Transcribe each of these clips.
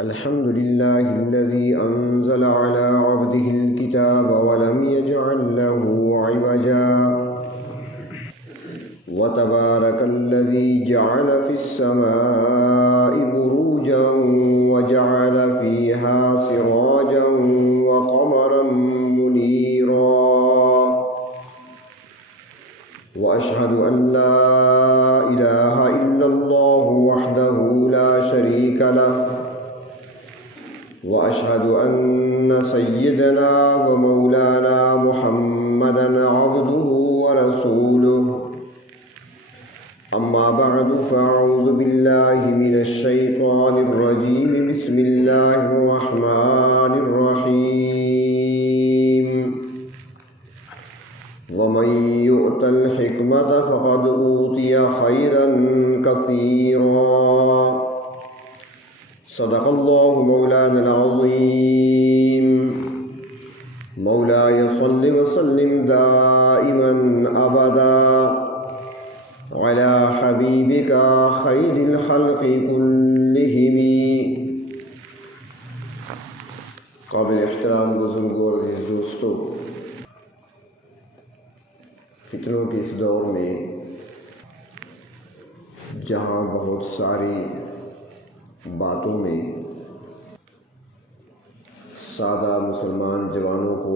الحمد لله الذي أنزل على عبده الكتاب ولم يجعل له عوجا وتبارك الذي جعل في السماء بروجا وجعل فيها سراجا وقمرا منيرا وأشهد أن لا إله إلا الله وحده لا شريك له وأشهد أن سيدنا ومولانا محمدًا عبده ورسوله أما بعد فأعوذ بالله من الشيطان الرجيم بسم الله الرحمن الرحيم ومن يؤت الحكمة فقد أوتي خيرا كثيرا صدق الله مولانا العظيم مولاي صل وسلم دائما أبدا على حبيبك خير الخلق كلهم. قابل احترام بزرگوں اور عزیز دوستو، فتنوں کے اس دور میں جہاں بہت ساری باتوں میں سادہ مسلمان جوانوں کو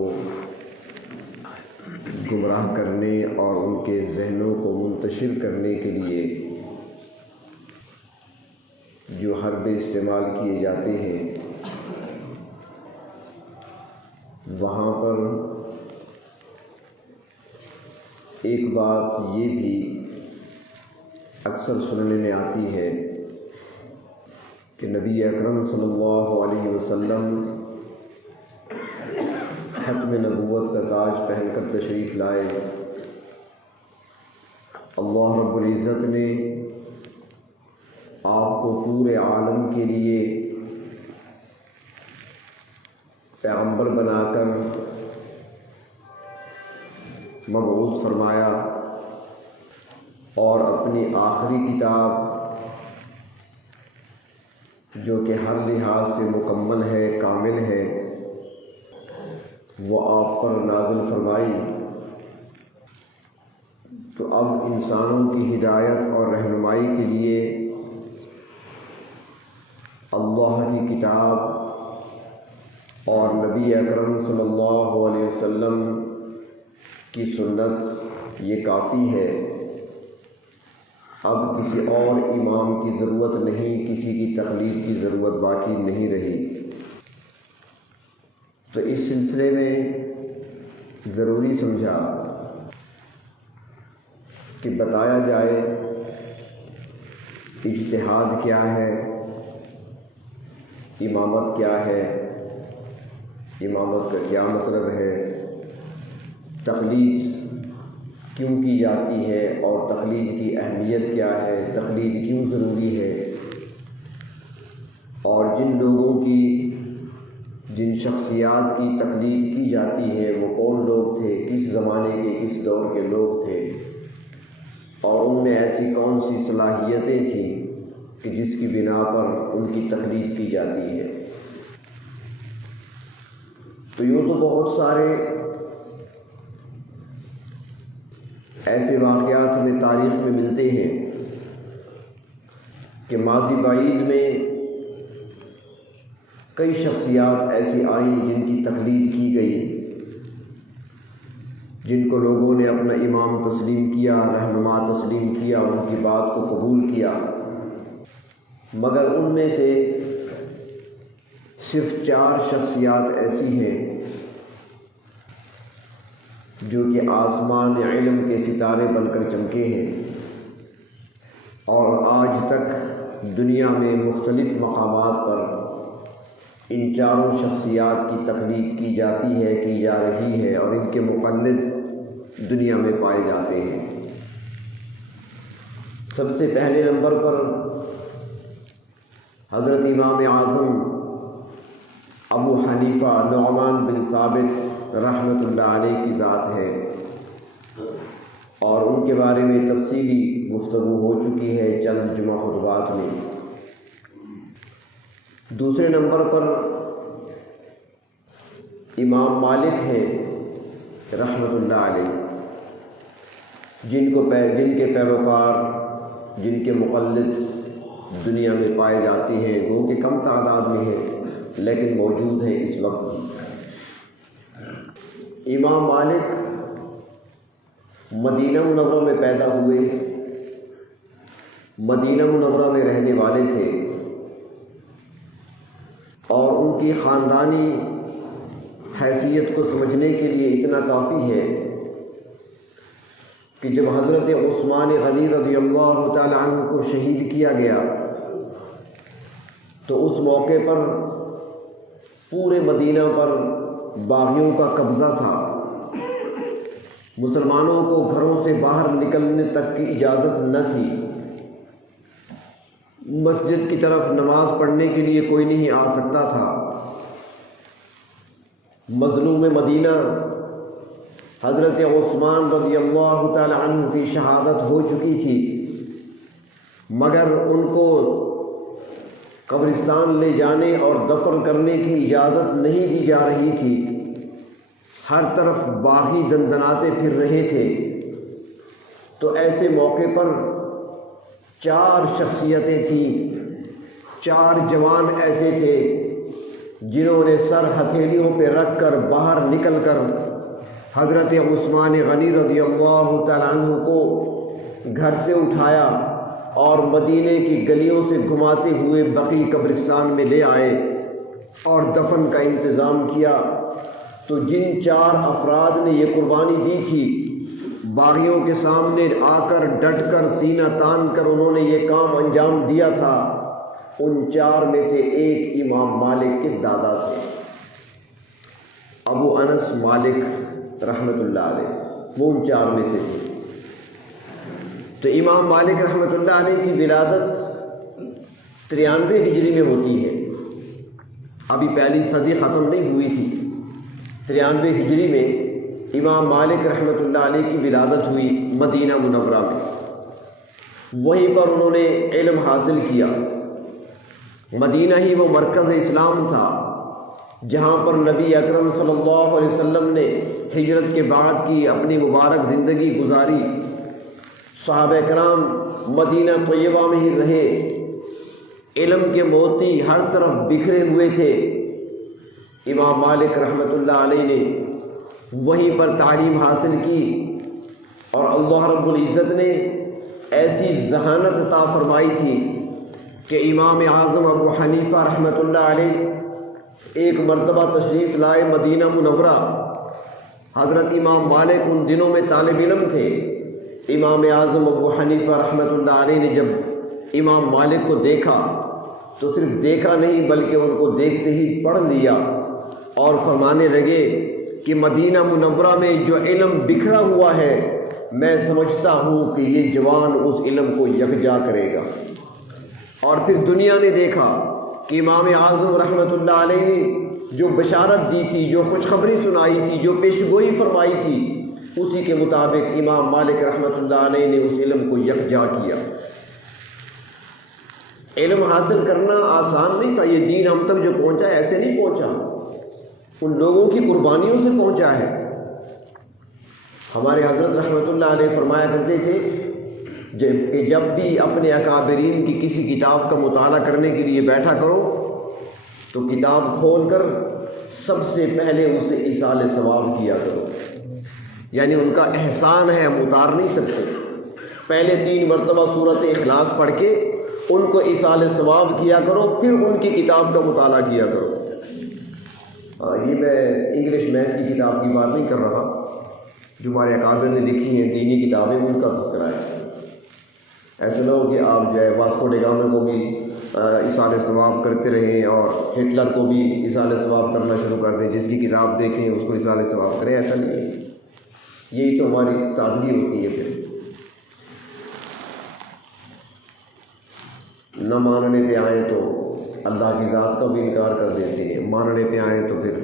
گمراہ کرنے اور ان کے ذہنوں کو منتشر کرنے کے لیے جو حربے استعمال کیے جاتے ہیں، وہاں پر ایک بات یہ بھی اکثر سننے میں آتی ہے کہ نبی اکرم صلی اللہ علیہ وسلم ختم نبوت کا تاج پہن کر تشریف لائے. اللہ رب العزت نے آپ کو پورے عالم کے لیے پیغمبر بنا کر مبعوث فرمایا اور اپنی آخری کتاب جو کہ ہر لحاظ سے مکمل ہے، کامل ہے، وہ آپ پر نازل فرمائی. تو اب انسانوں کی ہدایت اور رہنمائی کے لیے اللہ کی کتاب اور نبی اکرم صلی اللہ علیہ وسلم کی سنت یہ کافی ہے. اب کسی اور امام کی ضرورت نہیں، کسی کی تقلید کی ضرورت باقی نہیں رہی. تو اس سلسلے میں ضروری سمجھا کہ بتایا جائے اجتہاد کیا ہے، امامت کیا ہے، امامت کا کیا مطلب ہے، تقلید کیوں کی جاتی ہے اور تقلید کی اہمیت کیا ہے، تقلید کیوں ضروری ہے، اور جن لوگوں کی، جن شخصیات کی تقلید کی جاتی ہے وہ کون لوگ تھے، کس زمانے کے، کس دور کے لوگ تھے، اور ان میں ایسی کون سی صلاحیتیں تھیں کہ جس کی بنا پر ان کی تقلید کی جاتی ہے. تو یوں تو بہت سارے ایسے واقعات ہمیں تاریخ میں ملتے ہیں کہ ماضی بعید میں کئی شخصیات ایسی آئیں جن کی تقلید کی گئی، جن کو لوگوں نے اپنا امام تسلیم کیا، رہنما تسلیم کیا، ان کی بات کو قبول کیا. مگر ان میں سے صرف 4 شخصیات ایسی ہیں جو کہ آسمان علم کے ستارے بن کر چمکے ہیں، اور آج تک دنیا میں مختلف مقامات پر ان 4 شخصیات کی تقلید کی جاتی ہے، کی جا رہی ہے، اور ان کے مقلد دنیا میں پائے جاتے ہیں. سب سے پہلے نمبر پر حضرت امام اعظم ابو حنیفہ نعمان بن ثابت رحمۃ اللہ علیہ کی ذات ہے، اور ان کے بارے میں تفصیلی گفتگو ہو چکی ہے چند جمعہ خطبات میں. دوسرے نمبر پر امام مالک ہیں رحمۃ اللہ علیہ، جن کے پیروکار، جن کے مقلد دنیا میں پائے جاتے ہیں، وہ کہ کم تعداد میں ہیں لیکن موجود ہیں اس وقت بھی۔ امام مالک مدینہ منورہ میں پیدا ہوئے، مدینہ منورہ میں رہنے والے تھے، اور ان کی خاندانی حیثیت کو سمجھنے کے لیے اتنا کافی ہے کہ جب حضرت عثمان غنی رضی اللہ تعالی عنہ کو شہید کیا گیا تو اس موقع پر پورے مدینہ پر باغیوں کا قبضہ تھا، مسلمانوں کو گھروں سے باہر نکلنے تک کی اجازت نہ تھی، مسجد کی طرف نماز پڑھنے کے لیے کوئی نہیں آ سکتا تھا۔ مظلوم مدینہ حضرت عثمان رضی اللہ تعالی عنہ کی شہادت ہو چکی تھی، مگر ان کو قبرستان لے جانے اور دفن کرنے کی اجازت نہیں دی جا رہی تھی۔ ہر طرف باغی دندناتے پھر رہے تھے، تو ایسے موقع پر 4 شخصیتیں تھیں، 4 جوان ایسے تھے جنہوں نے سر ہتھیلیوں پہ رکھ کر باہر نکل کر حضرت عثمان غنی رضی اللہ تعالیٰ عنہ کو گھر سے اٹھایا اور مدینے کی گلیوں سے گھماتے ہوئے بقیع قبرستان میں لے آئے اور دفن کا انتظام کیا۔ تو جن 4 افراد نے یہ قربانی دی تھی، باغیوں کے سامنے آ کر ڈٹ کر سینہ تان کر انہوں نے یہ کام انجام دیا تھا، ان 4 میں سے ایک امام مالک کے دادا تھے، ابو انس مالک رحمۃ اللہ علیہ، وہ ان 4 میں سے تھے۔ تو امام مالک رحمۃ اللہ علیہ کی ولادت 93 ہجری میں ہوتی ہے، ابھی پہلی صدی ختم نہیں ہوئی تھی۔ 93 ہجری میں امام مالک رحمۃ اللہ علیہ کی ولادت ہوئی مدینہ منورہ میں، وہیں پر انہوں نے علم حاصل کیا۔ مدینہ ہی وہ مرکز اسلام تھا جہاں پر نبی اکرم صلی اللہ علیہ وسلم نے ہجرت کے بعد کی اپنی مبارک زندگی گزاری، صحابہ کرام مدینہ طیبہ میں ہی رہے، علم کے موتی ہر طرف بکھرے ہوئے تھے۔ امام مالک رحمۃ اللہ علیہ نے وہیں پر تعلیم حاصل کی، اور اللہ رب العزت نے ایسی ذہانت عطا فرمائی تھی کہ امام اعظم ابو حنیفہ رحمۃ اللہ علیہ ایک مرتبہ تشریف لائے مدینہ منورہ۔ حضرت امام مالک ان دنوں میں طالب علم تھے۔ امام اعظم ابو حنیفہ رحمۃ اللہ علیہ نے جب امام مالک کو دیکھا تو صرف دیکھا نہیں بلکہ ان کو دیکھتے ہی پڑھ لیا، اور فرمانے لگے کہ مدینہ منورہ میں جو علم بکھرا ہوا ہے، میں سمجھتا ہوں کہ یہ جوان اس علم کو یکجا کرے گا۔ اور پھر دنیا نے دیکھا کہ امام اعظم رحمۃ اللہ علیہ نے جو بشارت دی تھی، جو خوشخبری سنائی تھی، جو پیشگوئی فرمائی تھی، اسی کے مطابق امام مالک رحمۃ اللہ علیہ نے اس علم کو یکجا کیا۔ علم حاصل کرنا آسان نہیں تھا، یہ دین ہم تک جو پہنچا ہے ایسے نہیں پہنچا، ان لوگوں کی قربانیوں سے پہنچا ہے۔ ہمارے حضرت رحمۃ اللہ علیہ فرمایا کرتے تھے کہ جب بھی اپنے اکابرین کی کسی کتاب کا مطالعہ کرنے کے لیے بیٹھا کرو تو کتاب کھول کر سب سے پہلے اسے ایصال ثواب کیا کرو، یعنی ان کا احسان ہے، ہم اتار نہیں سکتے۔ پہلے 3 مرتبہ سورۃ اخلاص پڑھ کے ان کو ایصال ثواب کیا کرو، پھر ان کی کتاب کا مطالعہ کیا کرو۔ یہ میں انگلش میتھ کی کتاب کی بات نہیں کر رہا، جو ہمارے اکابر نے لکھی ہیں دینی کتابیں، ان کا تذکرہ ہے۔ ایسا نہ ہو کہ آپ جو ہے واسکو ڈی گاما کو بھی ایصال ثواب کرتے رہیں اور ہٹلر کو بھی ایصال ثواب کرنا شروع کر دیں، جس کی کتاب دیکھیں اس کو ایصال ثواب کریں، ایسا نہیں ہے۔ یہی تو ہماری سادگی ہوتی ہے۔ پھر نہ ماننے پہ آئیں تو اللہ کی ذات کا بھی انکار کر دیتے ہیں، ماننے پہ آئیں تو پھر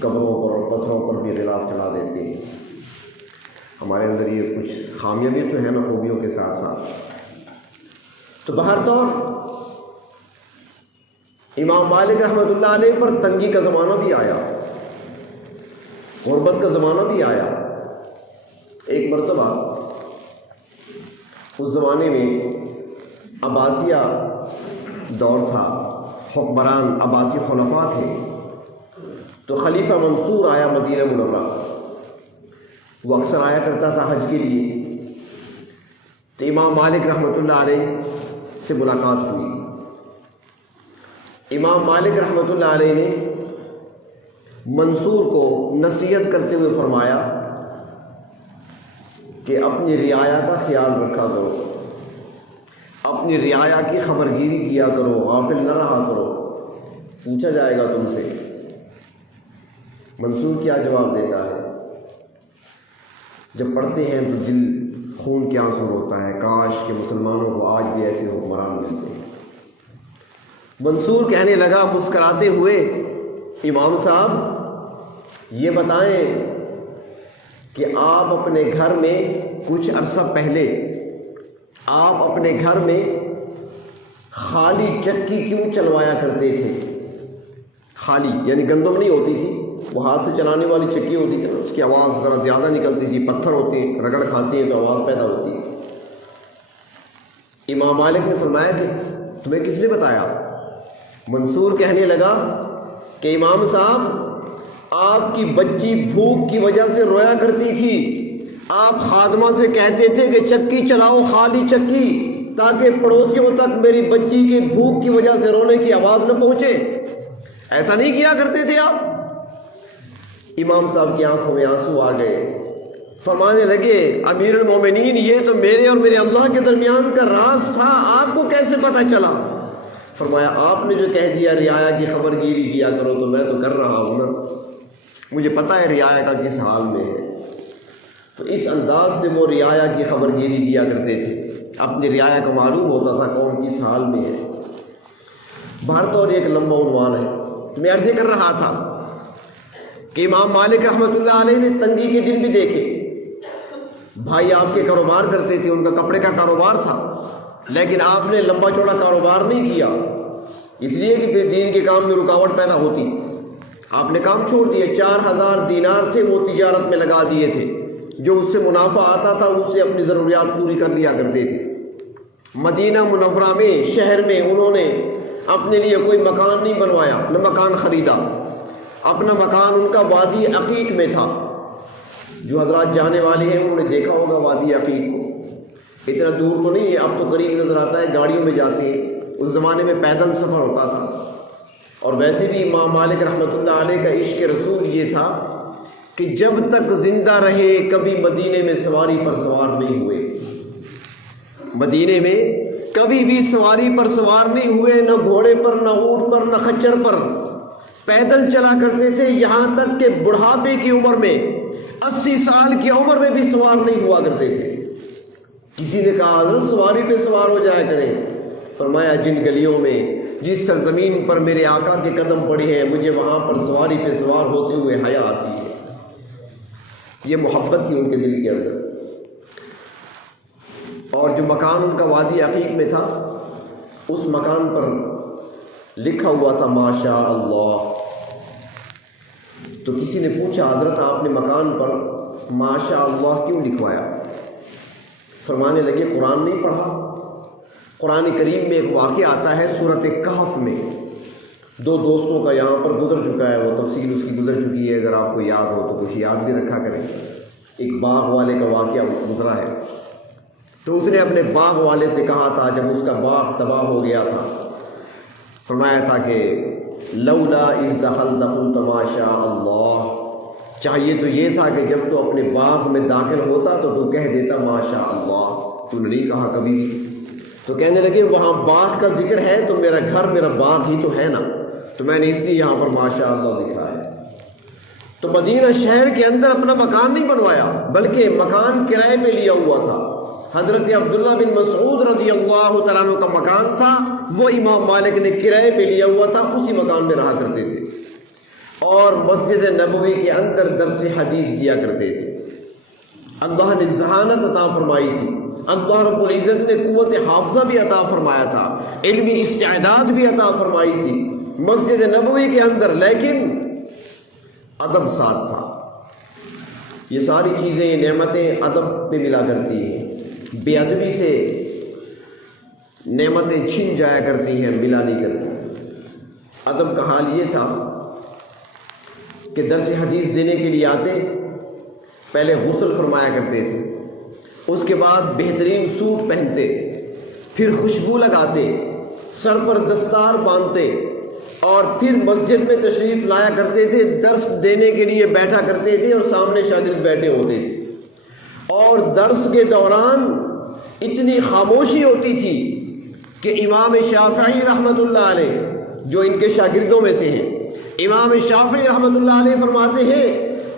قبروں پر اور پتھروں پر بھی غلاف چلا دیتے ہیں۔ ہمارے اندر یہ کچھ خامیاں بھی تو ہیں نا، خوبیوں کے ساتھ ساتھ۔ تو بہرطور امام مالک رحمۃ اللہ علیہ پر تنگی کا زمانہ بھی آیا، غربت کا زمانہ بھی آیا۔ ایک مرتبہ اس زمانے میں عباسیہ دور تھا، حکمران عباسی خلفاء تھے، تو خلیفہ منصور آیا مدینہ منورہ۔ وہ اکثر آیا کرتا تھا حج کے لیے، تو امام مالک رحمۃ اللہ علیہ سے ملاقات ہوئی۔ امام مالک رحمۃ اللہ علیہ نے منصور کو نصیحت کرتے ہوئے فرمایا کہ اپنی رعایا کا خیال رکھا کرو، اپنی رعایا کی خبرگیری کیا کرو، غافل نہ رہا کرو، پوچھا جائے گا تم سے۔ منصور کیا جواب دیتا ہے؟ جب پڑھتے ہیں تو دل خون کے آنسو روتا ہے، کاش کہ مسلمانوں کو آج بھی ایسے حکمران ملتے ہیں۔ منصور کہنے لگا مسکراتے ہوئے، امام صاحب یہ بتائیں کہ آپ اپنے گھر میں کچھ عرصہ پہلے آپ اپنے گھر میں خالی چکی کیوں چلوایا کرتے تھے؟ خالی یعنی گندم نہیں ہوتی تھی، وہ ہاتھ سے چلانے والی چکی ہوتی تھی، اس کی آواز ذرا زیادہ نکلتی تھی، پتھر ہوتے ہیں، رگڑ کھاتے ہیں تو آواز پیدا ہوتی ہے۔ امام مالک نے فرمایا کہ تمہیں کس نے بتایا؟ منصور کہنے لگا کہ امام صاحب آپ کی بچی بھوک کی وجہ سے رویا کرتی تھی، آپ خادمہ سے کہتے تھے کہ چکی چلاؤ، خالی چکی، تاکہ پڑوسیوں تک میری بچی کی بھوک کی وجہ سے رونے کی آواز نہ پہنچے۔ ایسا نہیں کیا کرتے تھے آپ؟ امام صاحب کی آنکھوں میں آنسو آ گئے، فرمانے لگے امیر المومنین یہ تو میرے اور میرے اللہ کے درمیان کا راز تھا، آپ کو کیسے پتہ چلا؟ فرمایا آپ نے جو کہہ دیا رعایا کی خبر گیری کیا کرو تو میں تو کر رہا ہوں نا، مجھے پتہ ہے رعایا کا کس حال میں ہے۔ تو اس انداز سے وہ رعایا کی خبر گیری کیا کرتے تھے، اپنی رعایا کو معلوم ہوتا تھا کون کس حال میں ہے۔ بہرحال اور ایک لمبا عنوان ہے، تو میں عرض کر رہا تھا کہ امام مالک رحمۃ اللہ علیہ نے تنگی کے دن بھی دیکھے۔ بھائی آپ کے کاروبار کرتے تھے، ان کا کپڑے کا کاروبار تھا، لیکن آپ نے لمبا چوڑا کاروبار نہیں کیا، اس لیے کہ پھر دین کے کام میں رکاوٹ پیدا ہوتی۔ آپ نے کام چھوڑ دیے، 4000 دینار تھے وہ تجارت میں لگا دیے تھے، جو اس سے منافع آتا تھا اس سے اپنی ضروریات پوری کر لیا کرتے تھے۔ مدینہ منورہ میں، شہر میں انہوں نے اپنے لیے کوئی مکان نہیں بنوایا، نہ مکان خریدا، اپنا مکان ان کا وادی عقیق میں تھا۔ جو حضرات جانے والے ہیں انہوں نے دیکھا ہوگا وادی عقیق کو، اتنا دور تو نہیں ہے، اب تو قریب نظر آتا ہے، گاڑیوں میں جاتے ہیں، اس زمانے میں پیدل سفر ہوتا تھا۔ اور ویسے بھی امام مالک رحمۃ اللہ علیہ کا عشق رسول یہ تھا کہ جب تک زندہ رہے کبھی مدینے میں سواری پر سوار نہیں ہوئے، مدینے میں کبھی بھی سواری پر سوار نہیں ہوئے، نہ گھوڑے پر، نہ اونٹ پر، نہ خچر پر، پیدل چلا کرتے تھے، یہاں تک کہ بڑھاپے کی عمر میں، 80 سال کی عمر میں بھی سوار نہیں ہوا کرتے تھے۔ کسی نے کہا حضرت سواری پہ سوار ہو جایا کریں، فرمایا جن گلیوں میں، جس سرزمین پر میرے آقا کے قدم پڑے ہیں، مجھے وہاں پر سواری پہ سوار ہوتے ہوئے حیا آتی ہے۔ یہ محبت تھی ان کے دل کے اندر۔ اور جو مکان ان کا وادی عقیق میں تھا، اس مکان پر لکھا ہوا تھا ماشاء اللہ۔ تو کسی نے پوچھا حضرت آپ نے مکان پر ماشاء اللہ کیوں لکھوایا؟ فرمانے لگے قرآن نہیں پڑھا؟ قرآن کریم میں ایک واقعہ آتا ہے سورۃ کہف میں، 2 دوستوں کا یہاں پر گزر چکا ہے، وہ تفصیل اس کی گزر چکی ہے، اگر آپ کو یاد ہو تو کچھ یاد بھی رکھا کریں۔ ایک باغ والے کا واقعہ گزرا ہے، تو اس نے اپنے باغ والے سے کہا تھا جب اس کا باغ تباہ ہو گیا تھا، فرمایا تھا کہ لولا اذ دخلت قلت ما شاء اللہ، چاہیے تو یہ تھا کہ جب تو اپنے باغ میں داخل ہوتا تو تو کہہ دیتا ما شاء اللہ، تو نے نہیں کہا کبھی بھی۔ تو کہنے لگے وہاں باغ کا ذکر ہے تو میرا گھر میرا باغ ہی تو ہے نا، تو میں نے اس لیے یہاں پر ما شاء اللہ لکھا ہے۔ تو مدینہ شہر کے اندر اپنا مکان نہیں بنوایا، بلکہ مکان کرائے پہ لیا ہوا تھا۔ حضرت عبداللہ بن مسعود رضی اللہ تعالیٰ عنہ کا مکان تھا، وہ امام مالک نے کرائے پہ لیا ہوا تھا، اسی مکان میں رہا کرتے تھے، اور مسجد نبوی کے اندر درس حدیث دیا کرتے تھے۔ اللہ نے ذہانت عطا فرمائی تھی، اللہ رب العزت نے قوت حافظہ بھی عطا فرمایا تھا، علمی استعداد بھی عطا فرمائی تھی، مسجد نبوی کے اندر، لیکن ادب ساتھ تھا۔ یہ ساری چیزیں، یہ نعمتیں ادب پہ ملا کرتی ہیں، بے ادبی سے نعمتیں چھن جایا کرتی ہیں، ملا نہیں کرتی۔ ادب کا حال یہ تھا کہ درس حدیث دینے کے لیے آتے، پہلے غسل فرمایا کرتے تھے، اس کے بعد بہترین سوٹ پہنتے، پھر خوشبو لگاتے، سر پر دستار باندھتے، اور پھر مسجد میں تشریف لایا کرتے تھے، درس دینے کے لیے بیٹھا کرتے تھے، اور سامنے شاگرد بیٹھے ہوتے تھے، اور درس کے دوران اتنی خاموشی ہوتی تھی کہ امام شافعی رحمۃ اللہ علیہ، جو ان کے شاگردوں میں سے ہیں، امام شافعی رحمۃ اللہ علیہ فرماتے ہیں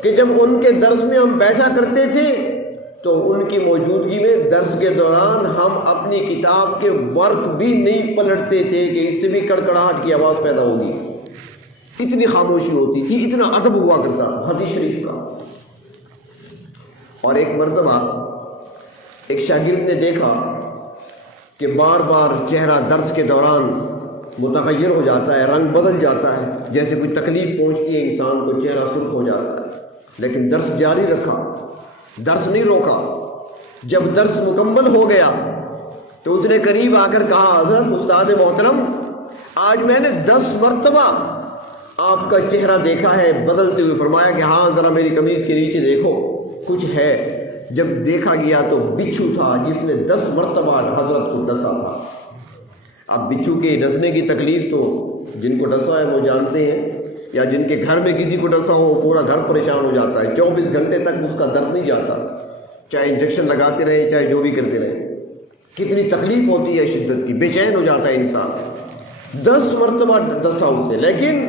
کہ جب ان کے درس میں ہم بیٹھا کرتے تھے تو ان کی موجودگی میں درس کے دوران ہم اپنی کتاب کے ورق بھی نہیں پلٹتے تھے کہ اس سے بھی کڑکڑاہٹ کی آواز پیدا ہوگی، اتنی خاموشی ہوتی تھی، اتنا ادب ہوا کرتا حدیث شریف کا۔ اور ایک مرتبہ ایک شاگرد نے دیکھا کہ بار بار چہرہ درس کے دوران متغیر ہو جاتا ہے، رنگ بدل جاتا ہے، جیسے کوئی تکلیف پہنچتی ہے انسان کو، چہرہ سرخ ہو جاتا ہے، لیکن درس جاری رکھا، درس نہیں روکا۔ جب درس مکمل ہو گیا تو اس نے قریب آ کر کہا، حضرت استاد محترم، آج میں نے 10 مرتبہ آپ کا چہرہ دیکھا ہے بدلتے ہوئے۔ فرمایا کہ ہاں ذرا میری قمیض کے نیچے دیکھو کچھ ہے۔ جب دیکھا گیا تو بچھو تھا جس نے 10 مرتبہ حضرت کو ڈسا تھا۔ اب بچھو کے ڈسنے کی تکلیف تو جن کو ڈسا ہے وہ جانتے ہیں، یا جن کے گھر میں کسی کو ڈسا ہو پورا گھر پریشان ہو جاتا ہے، 24 گھنٹے تک اس کا درد نہیں جاتا، چاہے انجیکشن لگاتے رہیں چاہے جو بھی کرتے رہیں، کتنی تکلیف ہوتی ہے شدت کی، بے چین ہو جاتا ہے انسان۔ 10 مرتبہ ڈسا اسے، لیکن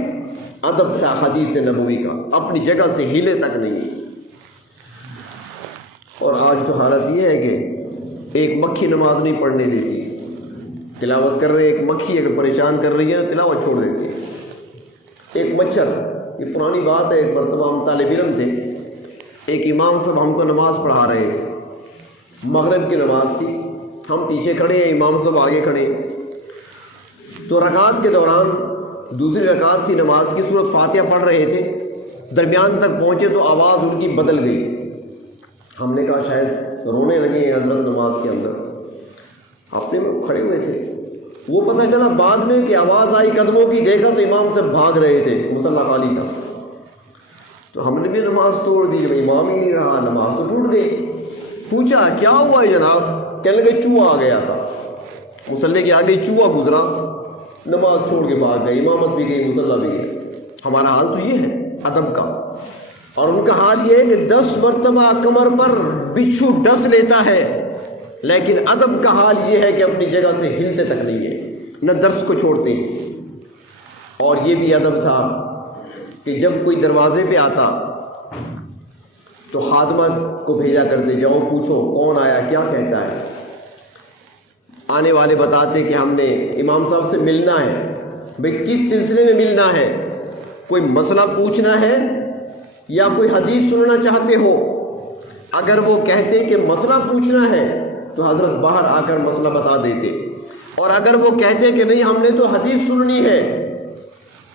ادب تھا حدیث نبوی کا، اپنی جگہ سے ہلے تک نہیں۔ اور آج تو حالت یہ ہے کہ ایک مکھی نماز نہیں پڑھنے دیتی، تلاوت کر رہے، ایک مکھی اگر پریشان کر رہی ہے تو تلاوت چھوڑ دیتی ہے، ایک مچھر۔ یہ پرانی بات ہے، ایک مرتبہ ہم طالب علم تھے، ایک امام صاحب ہم کو نماز پڑھا رہے تھے، مغرب کی نماز تھی، ہم پیچھے کھڑے ہیں، امام صاحب آگے کھڑے ہیں۔ تو رکعت کے دوران، دوسری رکعت تھی نماز کی، سورۃ فاتحہ پڑھ رہے تھے، درمیان تک پہنچے تو آواز ان کی بدل گئی۔ ہم نے کہا شاید رونے لگے ہیں حضرت نماز کے اندر، اپنے میں کھڑے ہوئے تھے۔ وہ پتہ چلا بعد میں کہ آواز آئی قدموں کی، دیکھا تو امام سے بھاگ رہے تھے، مصلی خالی تھا۔ تو ہم نے بھی نماز توڑ دی، امام ہی نہیں رہا، نماز تو ٹوٹ گئی۔ پوچھا کیا ہوا ہے جناب؟ کہنے لگے چوہا آ گیا تھا، مصلی کے آگے چوہا گزرا، نماز چھوڑ کے بھاگ گئے، امامت بھی گئی، مصلی بھی گئی۔ ہمارا حال تو یہ ہے ادب کا، اور ان کا حال یہ ہے کہ 10 مرتبہ کمر پر بچھو ڈس لیتا ہے، لیکن ادب کا حال یہ ہے کہ اپنی جگہ سے ہلتے تک نہیں ہے، نہ درس کو چھوڑتے ہیں۔ اور یہ بھی ادب تھا کہ جب کوئی دروازے پہ آتا تو خادمہ کو بھیجا کرتے، جاؤ پوچھو کون آیا، کیا کہتا ہے۔ آنے والے بتاتے کہ ہم نے امام صاحب سے ملنا ہے۔ بھئی کس سلسلے میں ملنا ہے؟ کوئی مسئلہ پوچھنا ہے یا کوئی حدیث سننا چاہتے ہو؟ اگر وہ کہتے کہ مسئلہ پوچھنا ہے تو حضرت باہر آ کر مسئلہ بتا دیتے، اور اگر وہ کہتے کہ نہیں ہم نے تو حدیث سننی ہے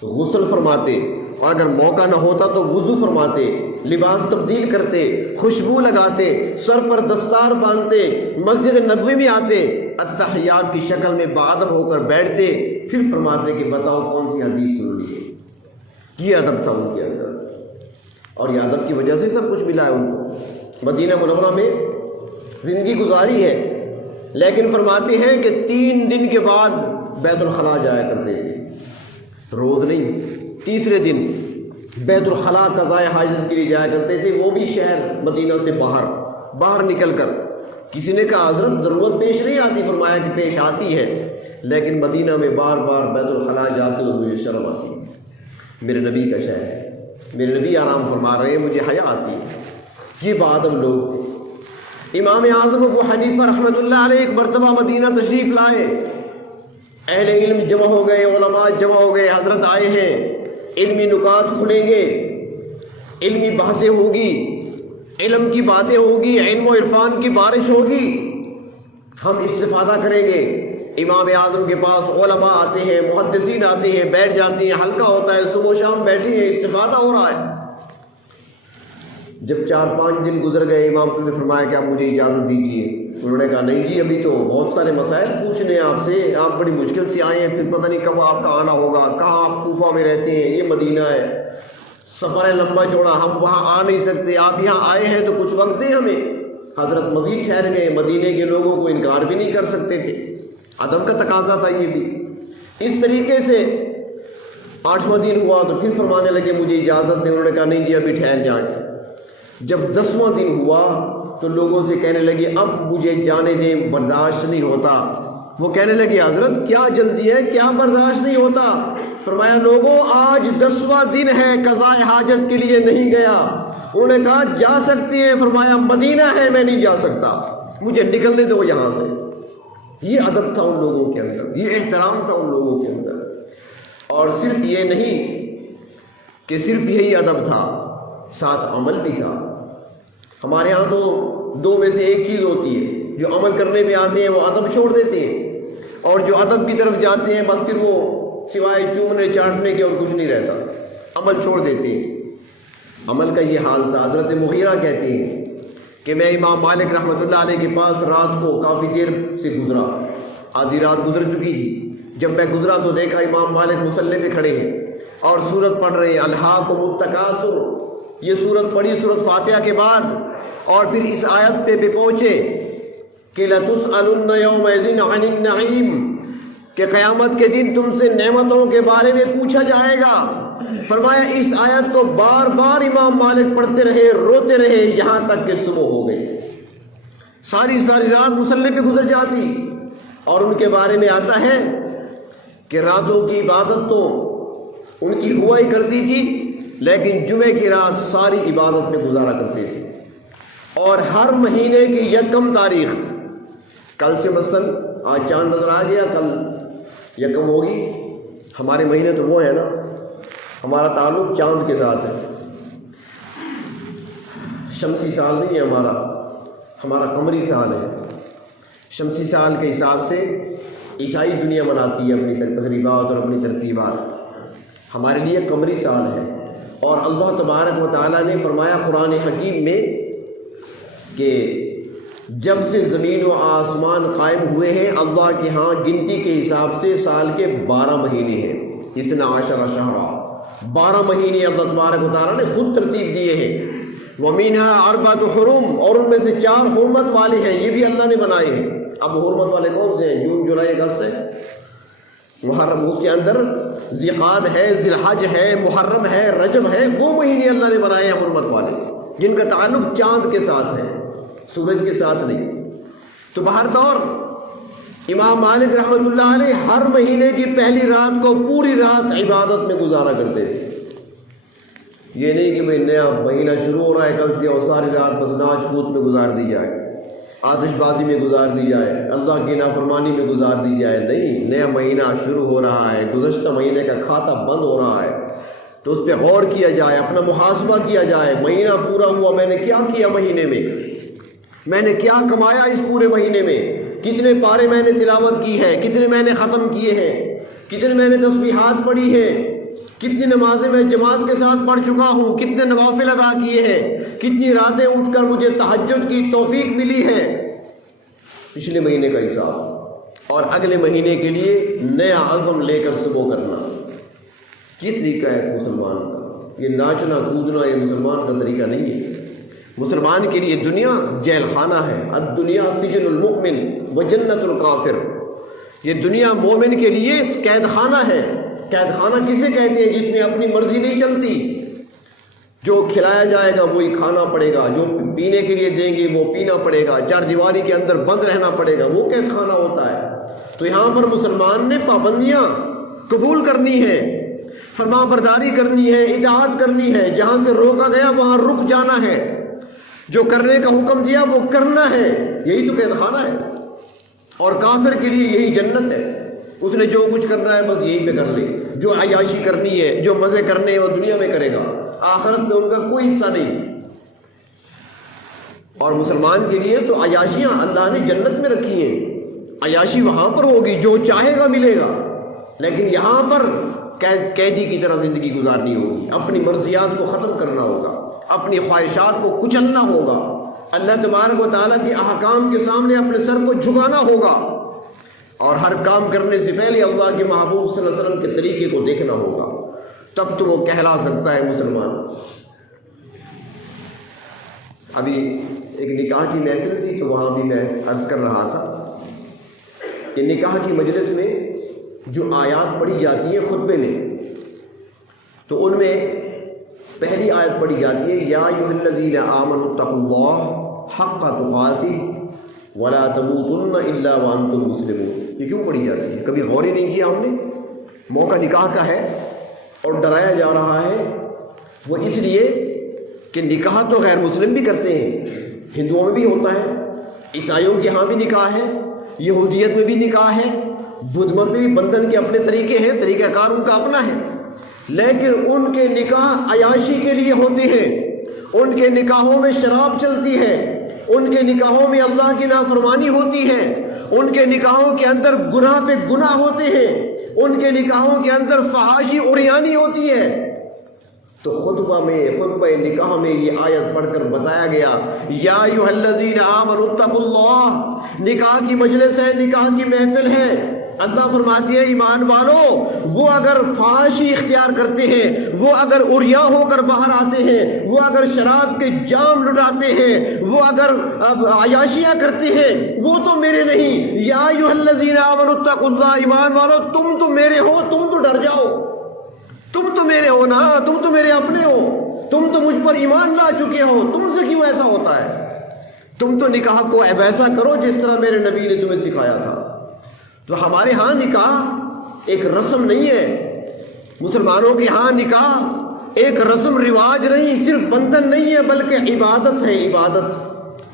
تو غسل فرماتے، اور اگر موقع نہ ہوتا تو وضو فرماتے، لباس تبدیل کرتے، خوشبو لگاتے، سر پر دستار باندھتے، مسجد نبوی میں آتے، التحیات کی شکل میں باادب ہو کر بیٹھتے، پھر فرماتے کہ بتاؤ کون سی حدیث سننی ہے۔ یہ ادب تھا ان کے اندر، اور یہ ادب کی وجہ سے سب کچھ ملا ہے ان کو۔ مدینہ منورہ میں زندگی گزاری ہے، لیکن فرماتے ہیں کہ 3 دن کے بعد بیت الخلاء جایا کرتے تھے، روز نہیں، تیسرے دن بیت الخلاء قضائے حاجت کے لیے جایا کرتے تھے، وہ بھی شہر مدینہ سے باہر نکل کر۔ کسی نے کہا حضرت ضرورت پیش نہیں آتی؟ فرمایا کہ پیش آتی ہے، لیکن مدینہ میں بار بار بیت الخلاء جاتے تو مجھے شرم آتی ہے، میرے نبی کا شہر ہے، میرے نبی آرام فرما رہے ہیں، مجھے حیا آتی ہے۔ یہ بادم لوگ تھے۔ امام اعظم ابو حنیفہ رحمۃ اللہ علیہ ایک مرتبہ مدینہ تشریف لائے، اہل علم جمع ہو گئے، علماء جمع ہو گئے، حضرت آئے ہیں، علمی نکات کھلیں گے، علمی بحثیں ہوگی، علم کی باتیں ہوگی، علم و عرفان کی بارش ہوگی، ہم استفادہ کریں گے۔ امام اعظم کے پاس علماء آتے ہیں، محدثین آتے ہیں، بیٹھ جاتے ہیں، حلقہ ہوتا ہے، صبح و شام بیٹھے ہیں، استفادہ ہو رہا ہے۔ جب 4-5 دن گزر گئے، امام صاحب نے فرمایا کہ آپ مجھے اجازت دیجیے۔ انہوں نے کہا نہیں جی، ابھی تو بہت سارے مسائل پوچھنے ہیں آپ سے، آپ بڑی مشکل سے آئے ہیں، پھر پتہ نہیں کب آپ کا آنا ہوگا، کہاں آپ کوفہ میں رہتے ہیں، یہ مدینہ ہے، سفر ہے لمبا چوڑا، ہم وہاں آ نہیں سکتے، آپ یہاں آئے ہیں تو کچھ وقت دیں ہمیں۔ حضرت مزید ٹھہر گئے، مدینے کے لوگوں کو انکار بھی نہیں کر سکتے تھے، ادب کا تقاضا تھا یہ بھی۔ اس طریقے سے 8واں دن ہوا تو پھر فرمانے لگے مجھے اجازت دیں۔ انہوں نے کہا نہیں جی ابھی ٹھہر جائیں۔ جب 10واں دن ہوا تو لوگوں سے کہنے لگے اب مجھے جانے دیں، برداشت نہیں ہوتا۔ وہ کہنے لگے حضرت کیا جلدی ہے، کیا برداشت نہیں ہوتا؟ فرمایا لوگوں آج 10واں دن ہے، قضاء حاجت کے لیے نہیں گیا۔ انہوں نے کہا جا سکتے ہیں، فرمایا مدینہ ہے میں نہیں جا سکتا، مجھے نکلنے دو یہاں سے۔ یہ ادب تھا ان لوگوں کے اندر، یہ احترام تھا ان لوگوں کے اندر۔ اور صرف یہ نہیں کہ صرف یہی ادب تھا، ساتھ عمل بھی تھا۔ ہمارے ہاں تو 2 میں سے ایک چیز ہوتی ہے، جو عمل کرنے پہ آتے ہیں وہ ادب چھوڑ دیتے ہیں، اور جو ادب کی طرف جاتے ہیں بس پھر وہ سوائے چومنے چاٹنے کے اور کچھ نہیں رہتا، عمل چھوڑ دیتے ہیں۔ عمل کا یہ حال تھا۔ حضرت مغیرہ کہتے ہیں کہ میں امام مالک رحمۃ اللہ علیہ کے پاس رات کو کافی دیر سے گزرا، آدھی رات گزر چکی تھی۔ جب میں گزرا تو دیکھا امام مالک مصلی پہ کھڑے ہیں اور سورت پڑھ رہے ہیں، الہاکم التکاثر۔ یہ سورت پڑھی سورت فاتحہ کے بعد، اور پھر اس آیت پہ پہنچے کہ لَتُسْأَلُنَّ يَوْمَئِذٍ عَنِ النَّعِيمِ، کہ قیامت کے دن تم سے نعمتوں کے بارے میں پوچھا جائے گا۔ فرمایا اس آیت کو بار بار امام مالک پڑھتے رہے، روتے رہے، یہاں تک کہ صبح ہو گئی۔ ساری رات مصلی پہ گزر جاتی، اور ان کے بارے میں آتا ہے کہ راتوں کی عبادت تو ان کی ہوا ہی کرتی تھی، لیکن جمعے کی رات ساری عبادت میں گزارا کرتے تھے۔ اور ہر مہینے کی 1 تاریخ، کل سے مثلاً آج چاند نظر آ گیا، کل 1 ہوگی، ہمارے مہینے تو وہ ہے نا، ہمارا تعلق چاند کے ساتھ ہے، شمسی سال نہیں ہے ہمارا قمری سال ہے۔ شمسی سال کے حساب سے عیسائی دنیا مناتی ہے اپنی تقریبات اور اپنی ترتیبات، ہمارے لیے قمری سال ہے۔ اور اللہ تبارک و تعالیٰ نے فرمایا قرآن حکیم میں کہ جب سے زمین و آسمان قائم ہوئے ہیں، اللہ کے ہاں گنتی کے حساب سے سال کے 12 مہینے ہیں، 12 شہرا، 12 مہینے اللہ تبارک و تعالیٰ نے خود ترتیب دیے ہیں۔ وَمِنْهَا 4 حرم، اور ان میں سے 4 حرمت والے ہیں، یہ بھی اللہ نے بنائے ہیں۔ اب حرمت والے کون سے ہیں؟ جون جولائی اگست ہے، محرم، اس کے اندر ذیقعد ہے، ذی الحج ہے، محرم ہے، رجب ہے، وہ مہینے اللہ نے بنائے ہیں حرمت والے، جن کا تعلق چاند کے ساتھ ہے، سورج کے ساتھ نہیں۔ تو بہرطور امام مالک رحمۃ اللہ علیہ ہر مہینے کی پہلی رات کو پوری رات عبادت میں گزارا کرتے تھے۔ یہ نہیں کہ بھئی نیا مہینہ شروع ہو رہا ہے کل سے اور ساری رات بس ناچ کود میں گزار دی جائے، آتش بازی میں گزار دی جائے، اللہ کی نافرمانی میں گزار دی جائے۔ نہیں، نیا مہینہ شروع ہو رہا ہے، گزشتہ مہینے کا کھاتا بند ہو رہا ہے، تو اس پہ غور کیا جائے، اپنا محاسبہ کیا جائے۔ مہینہ پورا ہوا، میں نے کیا کیا مہینے میں، میں نے کیا کمایا اس پورے مہینے میں، کتنے پارے میں نے تلاوت کی ہے، کتنے میں نے ختم کیے ہیں، کتنے میں نے تسبیحات پڑھی ہیں، کتنی نمازیں میں جماعت کے ساتھ پڑھ چکا ہوں، کتنے نوافل ادا کیے ہیں، کتنی راتیں اٹھ کر مجھے تہجد کی توفیق ملی ہے، پچھلے مہینے کا حساب، اور اگلے مہینے کے لیے نیا عزم لے کر صبح کرنا۔ یہ طریقہ ہے مسلمان کا، یہ ناچنا کودنا یہ مسلمان کا طریقہ نہیں ہے۔ مسلمان کے لیے دنیا جیل خانہ ہے، الدنیا سجن المؤمن و جنت الکافر۔ یہ دنیا مومن کے لیے قید خانہ ہے۔ قید خانہ کسے کہتے ہیں؟ جس میں اپنی مرضی نہیں چلتی، جو کھلایا جائے گا وہی کھانا پڑے گا، جو پینے کے لیے دیں گے وہ پینا پڑے گا، 4 دیواری کے اندر بند رہنا پڑے گا، وہ قید خانہ ہوتا ہے۔ تو یہاں پر مسلمان نے پابندیاں قبول کرنی ہے، فرما برداری کرنی ہے، اطاعت کرنی ہے، جہاں سے روکا گیا وہاں رک جانا ہے، جو کرنے کا حکم دیا وہ کرنا ہے، یہی تو قید خانہ ہے۔ اور کافر کے لیے یہی جنت ہے، اس نے جو کچھ کرنا ہے بس یہیں پہ کر لے، جو عیاشی کرنی ہے، جو مزے کرنے ہیں وہ دنیا میں کرے گا، آخرت میں ان کا کوئی حصہ نہیں۔ اور مسلمان کے لیے تو عیاشیاں اللہ نے جنت میں رکھی ہیں، عیاشی وہاں پر ہوگی، جو چاہے گا ملے گا، لیکن یہاں پر قیدی کی طرح زندگی گزارنی ہوگی، اپنی مرضیات کو ختم کرنا ہوگا، اپنی خواہشات کو کچلنا ہوگا، اللہ تبارک و تعالیٰ کے احکام کے سامنے اپنے سر کو جھکانا ہوگا، اور ہر کام کرنے سے پہلے اللہ کے محبوب صلی اللہ علیہ وسلم کے طریقے کو دیکھنا ہوگا، تب تو وہ کہلا سکتا ہے مسلمان۔ ابھی ایک نکاح کی محفل تھی تو وہاں بھی میں عرض کر رہا تھا کہ نکاح کی مجلس میں جو آیات پڑھی جاتی ہیں خطبے میں، تو ان میں پہلی آیت پڑھی جاتی ہے یا ایھا الذین آمنوا اتقوا اللہ حق تقاتہ ولا تموتن الا وانتم مسلمون۔ یہ کیوں پڑھی جاتی ہے؟ کبھی غور ہی نہیں کیا ہم نے؟ موقع نکاح کا ہے اور ڈرایا جا رہا ہے، وہ اس لیے کہ نکاح تو غیر مسلم بھی کرتے ہیں، ہندوؤں میں بھی ہوتا ہے، عیسائیوں کے ہاں بھی نکاح ہے، یہودیت میں بھی نکاح ہے، بدھ مت میں بھی بندھن کے اپنے طریقے ہیں، طریقہ کار ان کا اپنا ہے، لیکن ان کے نکاح عیاشی کے لیے ہوتے ہیں، ان کے نکاحوں میں شراب چلتی ہے، ان کے نکاحوں میں اللہ کی نافرمانی ہوتی ہے، ان کے نکاحوں کے اندر گناہ پہ گناہ ہوتے ہیں، ان کے نکاحوں کے اندر فحاشی عریانی ہوتی ہے۔ تو خطبہ نکاح میں یہ آیت پڑھ کر بتایا گیا یا ایھا الذین آمنوا اتقوا اللہ۔ نکاح کی مجلس ہے، نکاح کی محفل ہے، اللہ فرماتی ہے ایمان والو، وہ اگر فحاشی اختیار کرتے ہیں، وہ اگر عریاں ہو کر باہر آتے ہیں، وہ اگر شراب کے جام لٹاتے ہیں، وہ اگر عیاشیاں کرتے ہیں، وہ تو میرے نہیں۔ یا ایھا الذین آمنوا اتقوا اللہ، ایمان والو تم تو میرے ہو، تم تو ڈر جاؤ، تم تو میرے ہو نا، تم تو میرے اپنے ہو، تم تو مجھ پر ایمان لا چکے ہو، تم سے کیوں ایسا ہوتا ہے؟ تم تو نکاح کو ویسا کرو جس طرح میرے نبی نے تمہیں سکھایا تھا۔ تو ہمارے ہاں نکاح ایک رسم نہیں ہے، مسلمانوں کے ہاں نکاح ایک رسم رواج نہیں، صرف بندھن نہیں ہے، بلکہ عبادت ہے، عبادت۔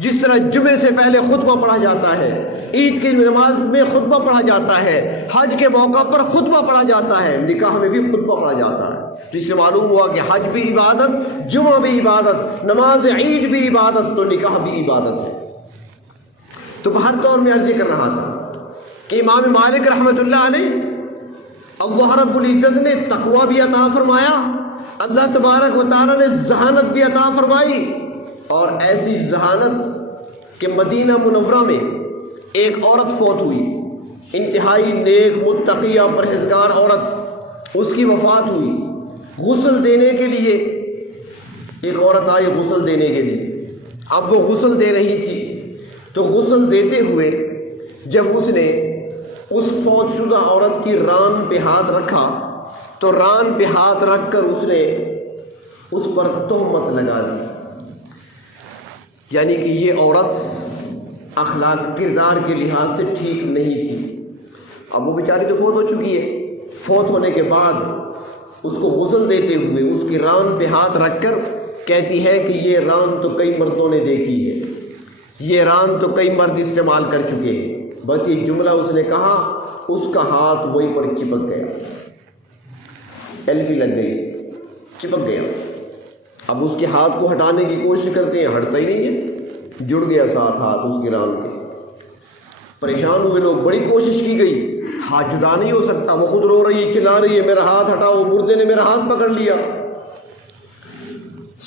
جس طرح جمعے سے پہلے خطبہ پڑھا جاتا ہے، عید کی نماز میں خطبہ پڑھا جاتا ہے، حج کے موقع پر خطبہ پڑھا جاتا ہے، نکاح میں بھی خطبہ پڑھا جاتا ہے، تو اس سے معلوم ہوا کہ حج بھی عبادت، جمعہ بھی عبادت، نماز عید بھی عبادت، تو نکاح بھی عبادت ہے۔ تو ہر طور میں عرض کر رہا تھا کہ امام مالک رحمۃ اللہ علیہ، اللہ رب العزت نے تقوی بھی عطا فرمایا، اللہ تبارک و تعالیٰ نے ذہانت بھی عطا فرمائی، اور ایسی ذہانت کہ مدینہ منورہ میں ایک عورت فوت ہوئی، انتہائی نیک متقیہ پرہیزگار عورت، اس کی وفات ہوئی، غسل دینے کے لیے ایک عورت آئی، غسل دینے کے لیے، اب وہ غسل دے رہی تھی، تو غسل دیتے ہوئے جب اس نے اس فوت شدہ عورت کی ران پہ ہاتھ رکھا، تو ران پہ ہاتھ رکھ کر اس نے اس پر تہمت لگا دی، یعنی کہ یہ عورت اخلاق کردار کے لحاظ سے ٹھیک نہیں تھی۔ اب وہ بیچاری تو فوت ہو چکی ہے، فوت ہونے کے بعد اس کو غسل دیتے ہوئے اس کی ران پہ ہاتھ رکھ کر کہتی ہے کہ یہ ران تو کئی مردوں نے دیکھی ہے، یہ ران تو کئی مرد استعمال کر چکے ہیں۔ بس یہ جملہ اس نے کہا، اس کا ہاتھ وہیں پر چپک گیا، ایلفی لگ گئی، چپک گیا۔ اب اس کے ہاتھ کو ہٹانے کی کوشش کرتے ہیں، ہٹتا ہی نہیں ہے، جڑ گیا ساتھ ہاتھ اس کی ران کے۔ پریشان ہوئے لوگ، بڑی کوشش کی گئی، ہاتھ جدا نہیں ہو سکتا، وہ خود رو رہی ہے، چلا رہی ہے میرا ہاتھ ہٹاؤ، مردے نے میرا ہاتھ پکڑ لیا۔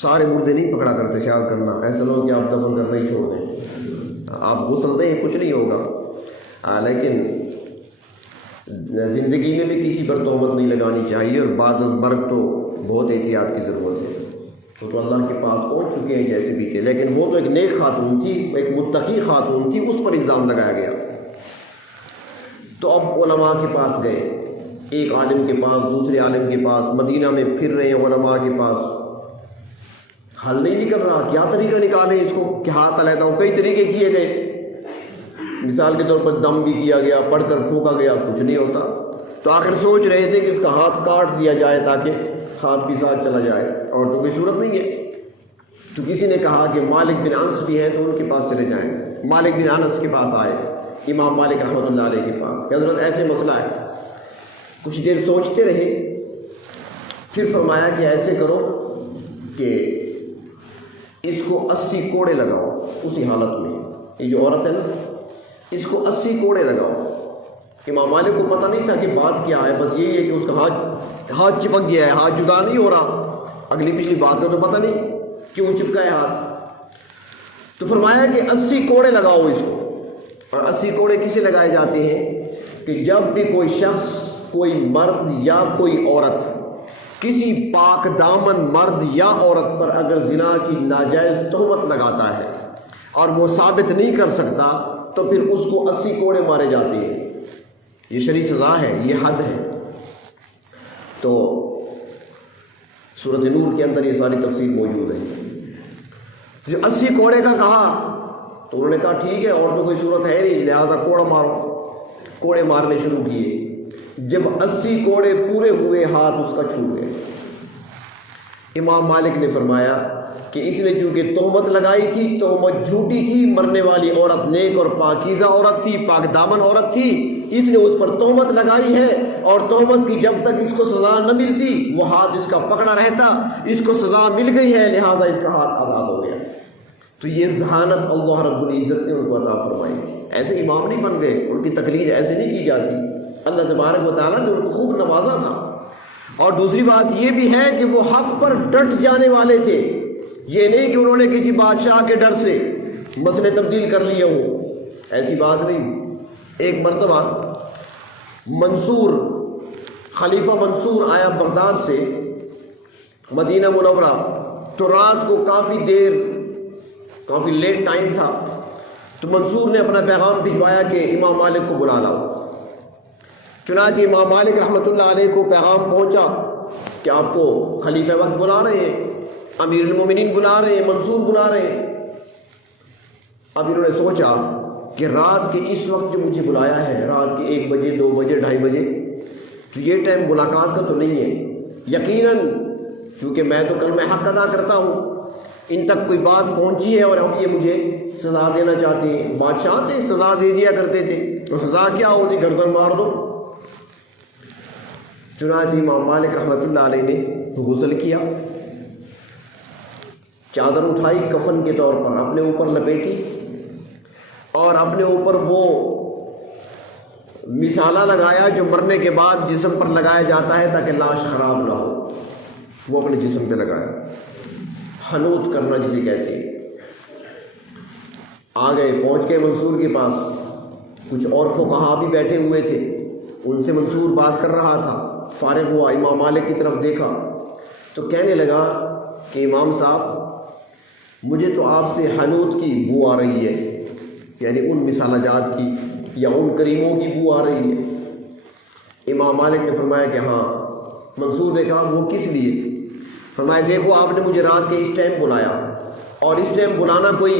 سارے مردے نہیں پکڑا کرتے، خیال کرنا، ایسے لوگ کہ آپ دفن کرنا ہی چھوڑ دیں، آپ غسل دیں کچھ نہیں ہوگا، لیکن زندگی میں بھی کسی پر تہمت نہیں لگانی چاہیے، اور بعد از مرگ تو بہت احتیاط کی ضرورت ہے۔ تو اللہ کے پاس پہنچ چکے ہیں جیسے بھی تھے، لیکن وہ تو ایک نیک خاتون تھی، ایک متقی خاتون تھی، اس پر الزام لگایا گیا۔ تو اب علماء کے پاس گئے، ایک عالم کے پاس، دوسرے عالم کے پاس، مدینہ میں پھر رہے ہیں علماء کے پاس، حل نہیں نکل رہا، کیا طریقہ نکالیں اس کو کہ ہاتھ علیحدہ ہو۔ کئی طریقے کیے گئے، مثال کے طور پر دم بھی کیا گیا، پڑھ کر پھونکا گیا، کچھ نہیں ہوتا، تو آخر سوچ رہے تھے کہ اس کا ہاتھ کاٹ دیا جائے تاکہ ہاتھ بھی ساتھ چلا جائے، اور تو کوئی صورت نہیں ہے۔ تو کسی نے کہا کہ مالک بن انس بھی ہیں تو ان کے پاس چلے جائیں۔ مالک بن انس کے پاس آئے، امام مالک رحمۃ اللہ علیہ کے پاس، کہ حضرت ایسے مسئلہ ہے۔ کچھ دیر سوچتے رہے، پھر فرمایا کہ ایسے کرو کہ اس کو 80 کوڑے لگاؤ اسی حالت میں، یہ جو عورت ہے نا اس کو 80 کوڑے لگاؤ۔ امام مالک کو پتہ نہیں تھا کہ بات کیا ہے، بس یہی ہے کہ اس کا ہاتھ چپک گیا ہے، ہاتھ جدا نہیں ہو رہا، اگلی پچھلی بات کا تو پتہ نہیں کیوں چپکا ہے ہاتھ۔ تو فرمایا کہ 80 کوڑے لگاؤ اس کو۔ اور 80 کوڑے کسے لگائے جاتے ہیں کہ جب بھی کوئی شخص، کوئی مرد یا کوئی عورت کسی پاک دامن مرد یا عورت پر اگر زنا کی ناجائز تہمت لگاتا ہے اور وہ ثابت نہیں کر سکتا تو پھر اس کو 80 کوڑے مارے جاتے ہیں۔ یہ شرعی سزا ہے، یہ حد ہے۔ تو سورۃ نور کے اندر یہ ساری تفصیل موجود ہے۔ جو 80 کوڑے کا کہا تو انہوں نے کہا ٹھیک ہے، اور تو کوئی صورت ہے نہیں، لہٰذا کوڑا مارو۔ کوڑے مارنے شروع کیے۔ جب 80 کوڑے پورے ہوئے ہاتھ اس کا چھوٹ گئے۔ امام مالک نے فرمایا کہ اس نے چونکہ تہمت لگائی تھی، تہمت جھوٹی تھی، مرنے والی عورت نیک اور پاکیزہ عورت تھی، پاک دامن عورت تھی، اس نے اس پر تہمت لگائی ہے، اور تہمت کی جب تک اس کو سزا نہ ملتی وہ ہاتھ اس کا پکڑا رہتا، اس کو سزا مل گئی ہے لہذا اس کا ہاتھ آزاد ہو گیا۔ تو یہ ذہانت اللہ رب العزت نے ان کو عطا فرمائی تھی۔ ایسے امام نہیں بن گئے، ان کی تقلید ایسے نہیں کی جاتی، اللہ تبارک و تعالیٰ نے ان کو خوب نوازا تھا۔ اور دوسری بات یہ بھی ہے کہ وہ حق پر ڈٹ جانے والے تھے، یہ نہیں کہ انہوں نے کسی بادشاہ کے ڈر سے مسئلے تبدیل کر لیے ہوں، ایسی بات نہیں۔ ایک مرتبہ منصور، خلیفہ منصور آیا بغداد سے مدینہ منورہ، تو رات کو کافی لیٹ ٹائم تھا، تو منصور نے اپنا پیغام بھجوایا کہ امام مالک کو بلا لاؤ۔ چنانچہ امام مالک رحمۃ اللہ علیہ کو پیغام پہنچا کہ آپ کو خلیفہ وقت بلا رہے ہیں، امیر المومنین بلا رہے ہیں، منصور بلا رہے ہیں۔ اب انہوں نے سوچا کہ رات کے اس وقت جو مجھے بلایا ہے، رات کے 1 بجے 2 بجے 2:30 بجے، تو یہ ٹائم ملاقات کا تو نہیں ہے یقیناً، چونکہ میں تو کلمہ حق ادا کرتا ہوں، ان تک کوئی بات پہنچی ہے اور اب یہ مجھے سزا دینا چاہتے ہیں۔ بادشاہ تھے، سزا دے دیا کرتے تھے، تو سزا کیا ہوتی، گردن مار دو۔ چنانچہ امام مالک رحمۃ اللہ علیہ نے غسل کیا، چادر اٹھائی کفن کے طور پر اپنے اوپر لپیٹی، اور اپنے اوپر وہ مسالہ لگایا جو مرنے کے بعد جسم پر لگایا جاتا ہے تاکہ لاش خراب نہ ہو، وہ اپنے جسم پہ لگایا، حنوط کرنا جسے کہتے ہیں۔ آ گئے، پہنچ گئے منصور کے پاس، کچھ اور فقہا بھی بیٹھے ہوئے تھے، ان سے منصور بات کر رہا تھا۔ فارغ ہوا، امام مالک کی طرف دیکھا تو کہنے لگا کہ امام صاحب مجھے تو آپ سے حنوط کی بو آ رہی ہے، یعنی ان مسالہ جات کی یا ان کریموں کی بو آ رہی ہے۔ امام مالک نے فرمایا کہ ہاں۔ منصور نے کہا وہ کس لیے؟ فرمایا دیکھو آپ نے مجھے رات کے اس ٹائم بلایا، اور اس ٹائم بلانا کوئی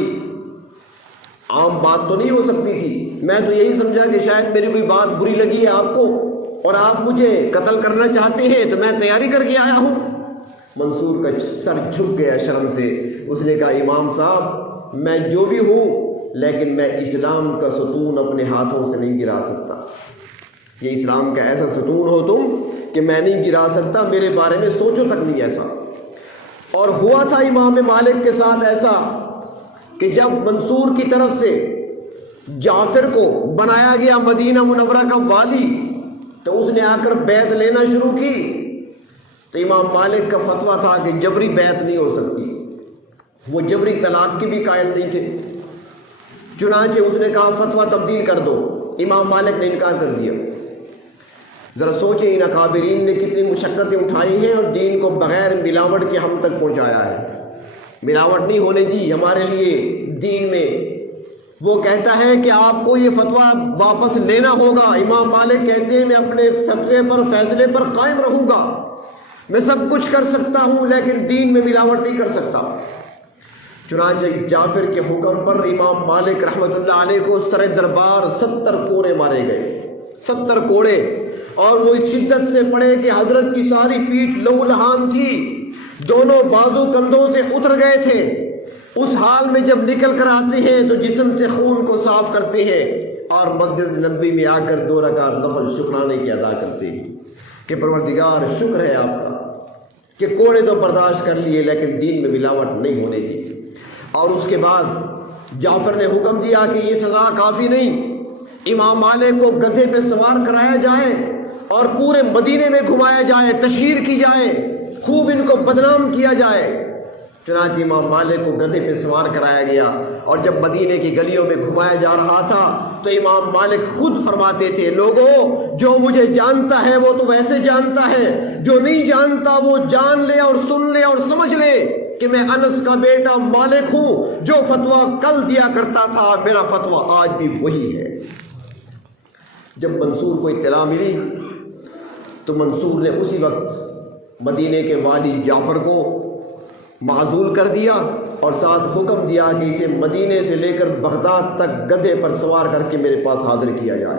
عام بات تو نہیں ہو سکتی تھی، میں تو یہی سمجھا کہ شاید میری کوئی بات بری لگی ہے آپ کو اور آپ مجھے قتل کرنا چاہتے ہیں، تو میں تیاری کر کے آیا ہوں۔ منصور کا سر جھک گیا شرم سے، اس نے کہا امام صاحب میں جو بھی ہوں لیکن میں اسلام کا ستون اپنے ہاتھوں سے نہیں گرا سکتا، یہ اسلام کا ایسا ستون ہو تم کہ میں نہیں گرا سکتا، میرے بارے میں سوچو تک نہیں ایسا۔ اور ہوا تھا امام مالک کے ساتھ ایسا کہ جب منصور کی طرف سے جعفر کو بنایا گیا مدینہ منورہ کا والی تو اس نے آ کر بیعت لینا شروع کی، تو امام مالک کا فتویٰ تھا کہ جبری بیعت نہیں ہو سکتی، وہ جبری طلاق کے بھی قائل نہیں تھے۔ چنانچہ اس نے کہا فتویٰ تبدیل کر دو، امام مالک نے انکار کر دیا۔ ذرا سوچیں ان اکابرین نے کتنی مشقتیں اٹھائی ہیں اور دین کو بغیر ملاوٹ کے ہم تک پہنچایا ہے، ملاوٹ نہیں ہونے دی ہمارے لیے دین میں۔ وہ کہتا ہے کہ آپ کو یہ فتویٰ واپس لینا ہوگا، امام مالک کہتے ہیں میں اپنے فتوے پر، فیصلے پر قائم رہوں گا، میں سب کچھ کر سکتا ہوں لیکن دین میں ملاوٹ نہیں کر سکتا۔ چنانچہ جعفر کے حکم پر امام مالک رحمۃ اللہ علیہ کو سر دربار 70 کوڑے مارے گئے، 70 کوڑے، اور وہ اس شدت سے پڑے کہ حضرت کی ساری پیٹھ لہو لہان تھی، دونوں بازو کندھوں سے اتر گئے تھے۔ اس حال میں جب نکل کر آتے ہیں تو جسم سے خون کو صاف کرتے ہیں اور مسجد نبوی میں آ کر 2 رکعت نفل شکرانے کی ادا کرتے ہیں کہ پروردگار شکر ہے آپ کا کہ کوڑے تو برداشت کر لیے لیکن دین میں ملاوٹ نہیں ہونے دی۔ اور اس کے بعد جعفر نے حکم دیا کہ یہ سزا کافی نہیں، امام مالک کو گدھے پہ سوار کرایا جائے اور پورے مدینے میں گھمایا جائے، تشہیر کی جائے، خوب ان کو بدنام کیا جائے۔ چنانچہ امام مالک کو گدھے پہ سوار کرایا گیا، اور جب مدینے کی گلیوں میں گھمایا جا رہا تھا تو امام مالک خود فرماتے تھے، لوگوں جو مجھے جانتا ہے وہ تو ویسے جانتا ہے، جو نہیں جانتا وہ جان لے اور سن لے اور سمجھ لے کہ میں انس کا بیٹا مالک ہوں، جو فتویٰ کل دیا کرتا تھا میرا فتویٰ آج بھی وہی ہے۔ جب منصور کو اطلاع ملی تو منصور نے اسی وقت مدینے کے والی جعفر کو معزول کر دیا اور ساتھ حکم دیا کہ اسے مدینے سے لے کر بغداد تک گدھے پر سوار کر کے میرے پاس حاضر کیا جائے،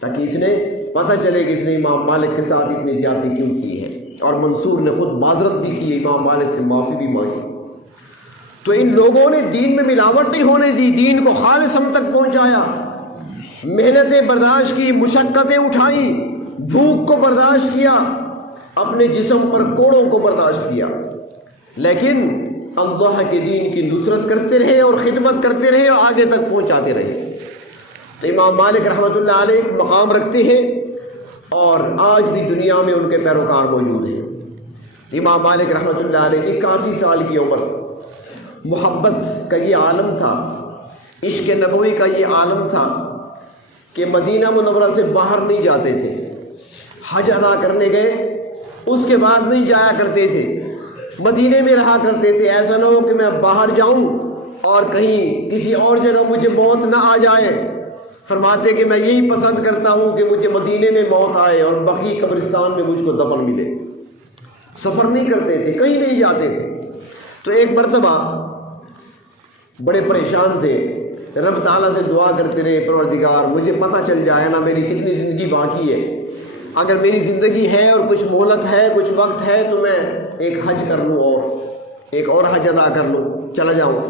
تاکہ اس نے پتہ چلے کہ اس نے امام مالک کے ساتھ اتنی زیادتی کیوں کی ہے۔ اور منصور نے خود معذرت بھی کی، امام مالک سے معافی بھی مانگی۔ تو ان لوگوں نے دین میں ملاوٹ نہیں ہونے دی، دین کو خالص ہم تک پہنچایا، محنتیں برداشت کی، مشقتیں اٹھائیں، بھوک کو برداشت کیا، اپنے جسم پر کوڑوں کو برداشت کیا، لیکن اللہ کے دین کی نصرت کرتے رہے اور خدمت کرتے رہے اور آگے تک پہنچاتے رہے۔ تو امام مالک رحمۃ اللہ علیہ ایک مقام رکھتے ہیں اور آج بھی دنیا میں ان کے پیروکار موجود ہیں۔ امام مالک رحمۃ اللہ علیہ 81 سال کی عمر، محبت کا یہ عالم تھا، عشق نبوی کا یہ عالم تھا کہ مدینہ منورہ سے باہر نہیں جاتے تھے، حج ادا کرنے گئے اس کے بعد نہیں جایا کرتے تھے، مدینے میں رہا کرتے تھے۔ ایسا نہ ہو کہ میں باہر جاؤں اور کہیں کسی اور جگہ مجھے موت نہ آ جائے، فرماتے کہ میں یہی پسند کرتا ہوں کہ مجھے مدینے میں موت آئے اور بقیع قبرستان میں مجھ کو دفن ملے۔ سفر نہیں کرتے تھے، کہیں نہیں جاتے تھے۔ تو ایک مرتبہ بڑے پریشان تھے، رب تعالیٰ سے دعا کرتے رہے، پروردگار مجھے پتہ چل جائے نا میری کتنی زندگی باقی ہے، اگر میری زندگی ہے اور کچھ مہلت ہے، کچھ وقت ہے، تو میں ایک حج کر لوں اور ایک اور حج ادا کر لوں، چلا جاؤں،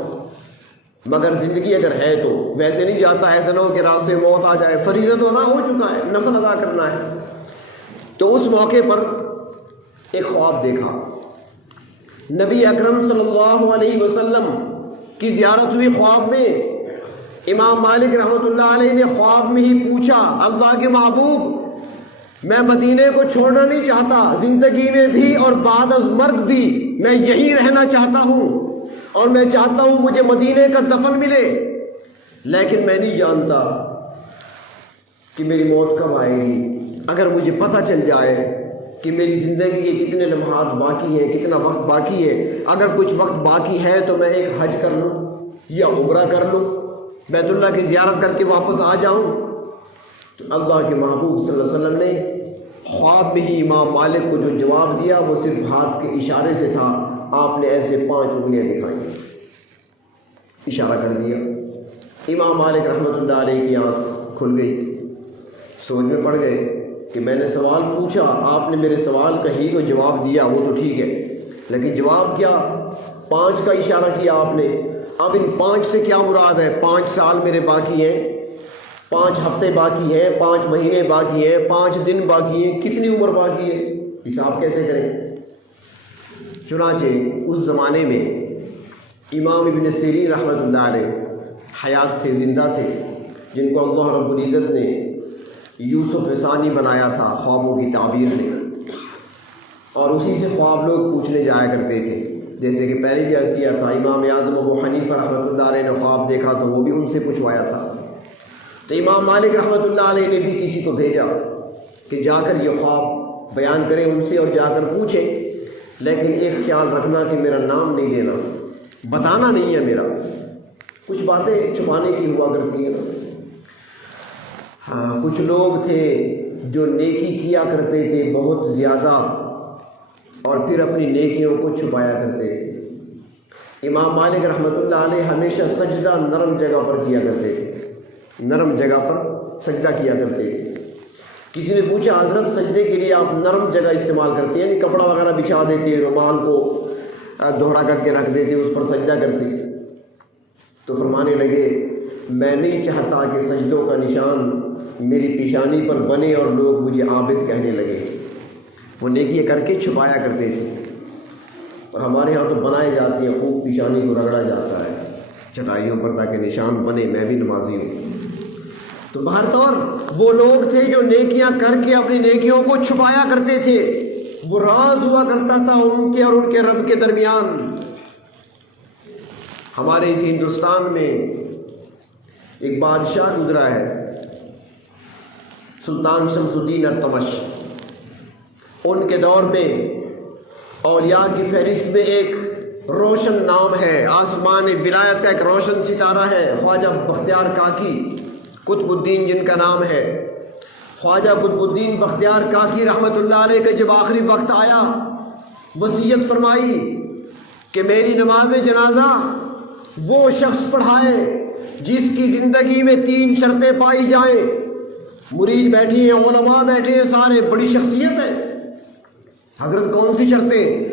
مگر زندگی اگر ہے تو ویسے نہیں جاتا، ایسا نہ ہو کہ رات سے موت آ جائے، فریضہ تو ادا ہو چکا ہے، نفل ادا کرنا ہے۔ تو اس موقع پر ایک خواب دیکھا، نبی اکرم صلی اللہ علیہ وسلم کی زیارت ہوئی خواب میں۔ امام مالک رحمۃ اللہ علیہ نے خواب میں ہی پوچھا، اللہ کے محبوب میں مدینے کو چھوڑنا نہیں چاہتا، زندگی میں بھی اور بعد از مرگ بھی میں یہی رہنا چاہتا ہوں، اور میں چاہتا ہوں مجھے مدینے کا دفن ملے، لیکن میں نہیں جانتا کہ میری موت کب آئے گی۔ اگر مجھے پتہ چل جائے کہ میری زندگی کے کتنے لمحات باقی ہیں، کتنا وقت باقی ہے، اگر کچھ وقت باقی ہے تو میں ایک حج کر لوں یا عمرہ کر لوں، بیت اللہ کی زیارت کر کے واپس آ جاؤں۔ تو اللہ کے محبوب صلی اللہ علیہ وسلم نے خواب میں ہی امام مالک کو جو جواب دیا وہ صرف ہاتھ کے اشارے سے تھا۔ آپ نے ایسے 5 انگلیاں دکھائیں، اشارہ کر دیا۔ امام مالک رحمۃ اللہ علیہ کی آنکھ کھل گئی، سوچ میں پڑ گئے کہ میں نے سوال پوچھا، آپ نے میرے سوال کا ہی تو جواب دیا، وہ تو ٹھیک ہے، لیکن جواب کیا؟ 5 کا اشارہ کیا آپ نے۔ اب ان 5 سے کیا مراد ہے؟ 5 سال میرے باقی ہیں، 5 ہفتے باقی ہیں، 5 مہینے باقی ہیں، 5 دن باقی ہیں، کتنی عمر باقی ہے؟ حساب کیسے کریں؟ چنانچہ اس زمانے میں امام ابن سیرین رحمۃ اللہ علیہ حیات تھے، زندہ تھے، جن کو اللہ رب العزت نے یوسف ثانی بنایا تھا خوابوں کی تعبیر میں، اور اسی سے خواب لوگ پوچھنے جایا کرتے تھے۔ جیسے کہ پہلے بھی عرض کیا تھا، امام اعظم ابو حنیفہ رحمۃ اللہ علیہ نے خواب دیکھا تو وہ بھی ان سے پوچھوایا تھا۔ تو امام مالک رحمۃ اللہ علیہ نے بھی کسی کو بھیجا کہ جا کر یہ خواب بیان کریں ان سے اور جا کر پوچھیں، لیکن ایک خیال رکھنا کہ میرا نام نہیں لینا، بتانا نہیں ہے میرا، کچھ باتیں چھپانے کی ہوا کرتی ہیں۔ ہاں، کچھ لوگ تھے جو نیکی کیا کرتے تھے بہت زیادہ اور پھر اپنی نیکیوں کو چھپایا کرتے تھے۔ امام مالک رحمۃ اللہ علیہ ہمیشہ سجدہ نرم جگہ پر کیا کرتے تھے، نرم جگہ پر سجدہ کیا کرتے تھے۔ کسی نے پوچھا، حضرت سجدے کے لیے آپ نرم جگہ استعمال کرتے ہیں، یعنی کپڑا وغیرہ بچھا دیتے، رومال کو دوہرا کر کے رکھ دیتے، اس پر سجدہ کرتے؟ تو فرمانے لگے، میں نہیں چاہتا کہ سجدوں کا نشان میری پیشانی پر بنے اور لوگ مجھے عابد کہنے لگے۔ وہ نیکی کر کے چھپایا کرتے تھے، اور ہمارے ہاں تو بنائے جاتے ہیں، خوب پیشانی کو رگڑا جاتا ہے چٹائیوں پر تاکہ نشان بنے، میں بھی نمازی ہوں۔ تو بہرطور وہ لوگ تھے جو نیکیاں کر کے اپنی نیکیوں کو چھپایا کرتے تھے، وہ راز ہوا کرتا تھا ان کے اور ان کے رب کے درمیان۔ ہمارے اس ہندوستان میں ایک بادشاہ گزرا ہے، سلطان شمس الدین التمش۔ ان کے دور میں اولیاء کی فہرست میں ایک روشن نام ہے، آسمان ولایت کا ایک روشن ستارہ ہے، خواجہ بختیار کاکی قطب الدین جن کا نام ہے۔ خواجہ قطب الدین بختیار کاکی رحمۃ اللہ علیہ کا جب آخری وقت آیا، وصیت فرمائی کہ میری نماز جنازہ وہ شخص پڑھائے جس کی زندگی میں 3 شرطیں پائی جائیں۔ مرید بیٹھی ہیں، علماء بیٹھے ہیں، سارے بڑی شخصیت ہے۔ حضرت کون سی شرطیں؟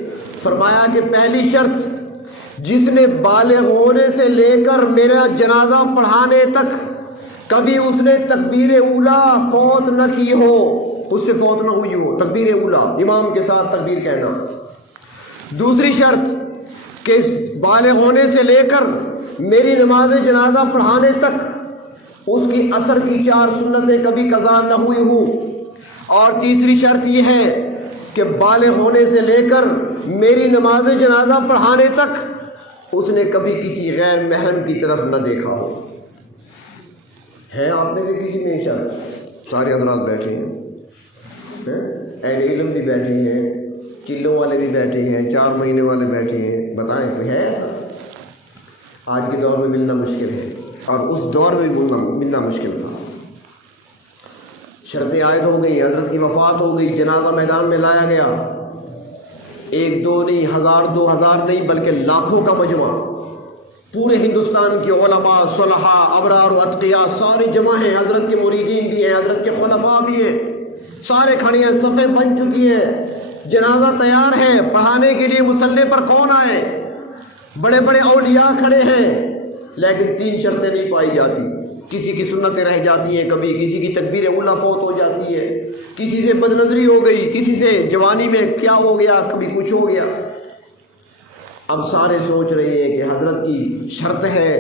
فرمایا کہ پہلی شرط، جس نے بالغ ہونے سے لے کر میرا جنازہ پڑھانے تک کبھی اس نے تکبیر اولا فوت نہ کی ہو، اس سے فوت نہ ہوئی ہو، تکبیر اولا امام کے ساتھ تکبیر کہنا۔ دوسری شرط کہ بالغ ہونے سے لے کر میری نماز جنازہ پڑھانے تک اس کی عصر کی 4 سنتیں کبھی قضا نہ ہوئی ہوں۔ اور تیسری شرط یہ ہے کہ بالغ ہونے سے لے کر میری نماز جنازہ پڑھانے تک اس نے کبھی کسی غیر محرم کی طرف نہ دیکھا ہو۔ ہے آپ میں سے کسی میں شرط؟ سارے حضرات بیٹھے ہیں، اہل علم بھی بیٹھے ہیں، چلوں والے بھی بیٹھے ہیں، 4 مہینے والے بیٹھے ہیں، بتائیں کوئی ہے ایسا؟ آج کے دور میں ملنا مشکل ہے، اور اس دور میں ملنا مشکل تھا۔ شرطیں عائد ہو گئی، حضرت کی وفات ہو گئی، جنازہ میدان میں لایا گیا، 1 2 نہیں، 1000 2000 نہیں، بلکہ لاکھوں کا مجمع، پورے ہندوستان کے علماء، صلحاء، ابرار و اتقیاء سارے جمع ہیں، حضرت کے مریدین بھی ہیں، حضرت کے خلفاء بھی ہیں، سارے کھڑے ہیں، صفیں بن چکی ہیں، جنازہ تیار ہے، پڑھانے کے لیے مصلی پر کون آئے؟ بڑے بڑے اولیاء کھڑے ہیں، لیکن 3 شرطیں نہیں پائی جاتی۔ کسی کی سنتیں رہ جاتی ہیں، کبھی کسی کی تکبیر اولا فوت ہو جاتی ہے، کسی سے بدنظری ہو گئی، کسی سے جوانی میں کیا ہو گیا، کبھی کچھ ہو گیا۔ اب سارے سوچ رہے ہیں کہ حضرت کی شرط ہے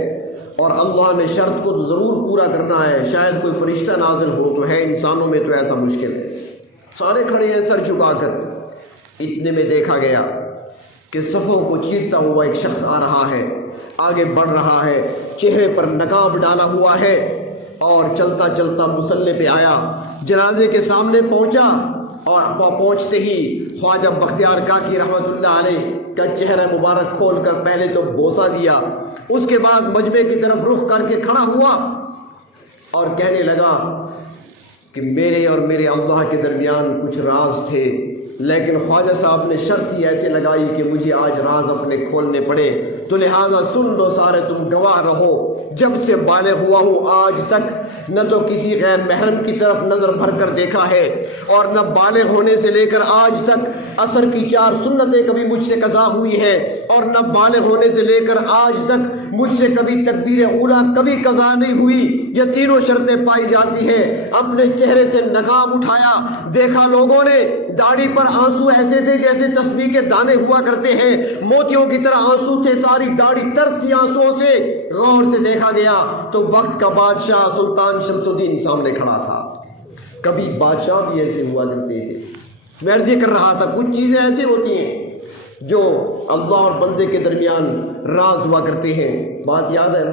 اور اللہ نے شرط کو ضرور پورا کرنا ہے، شاید کوئی فرشتہ نازل ہو تو ہے، انسانوں میں تو ایسا مشکل ہے۔ سارے کھڑے ہیں سر جھکا کر۔ اتنے میں دیکھا گیا کہ صفوں کو چیرتا ہوا ایک شخص آ رہا ہے، آگے بڑھ رہا ہے، چہرے پر نقاب ڈالا ہوا ہے، اور چلتا چلتا مصلی پہ آیا، جنازے کے سامنے پہنچا، اور پہنچتے ہی خواجہ بختیار کاکی رحمۃ اللہ علیہ کا چہرہ مبارک کھول کر پہلے تو بوسہ دیا، اس کے بعد مجمع کی طرف رخ کر کے کھڑا ہوا اور کہنے لگا کہ میرے اور میرے اللہ کے درمیان کچھ راز تھے، لیکن خواجہ صاحب نے شرط ہی ایسے لگائی کہ مجھے آج راز اپنے کھولنے پڑے، تو لہٰذا سن لو سارے، تم گواہ رہو، جب سے بالغ ہوا ہوں آج تک نہ تو کسی غیر محرم کی طرف نظر بھر کر دیکھا ہے، اور نہ بالغ ہونے سے لے کر آج تک عصر کی 4 سنتیں کبھی مجھ سے قضا ہوئی ہے، اور نہ بالغ ہونے سے لے کر آج تک مجھ سے کبھی تکبیر اولا کبھی قضا نہیں ہوئی۔ یہ تینوں شرطیں پائی جاتی ہیں۔ اپنے چہرے سے نقاب اٹھایا، دیکھا لوگوں نے، داڑھی پر آنسو ایسے تھے جیسے تسبیح کے دانے ہوا کرتے ہیں، موتیوں کی طرح آنسو تھے، ساری داڑھی تر تھی آنسوؤں سے۔ غور سے دیکھا گیا تو وقت کا بادشاہ سلطان شمس الدین سامنے کھڑا تھا۔ کبھی بادشاہ بھی ایسے ہوا کرتے تھے۔ میں عرض کر رہا تھا کچھ چیزیں ایسے ہوتی ہیں جو اللہ اور بندے کے درمیان راز ہوا کرتے ہیں۔ بات یاد ہے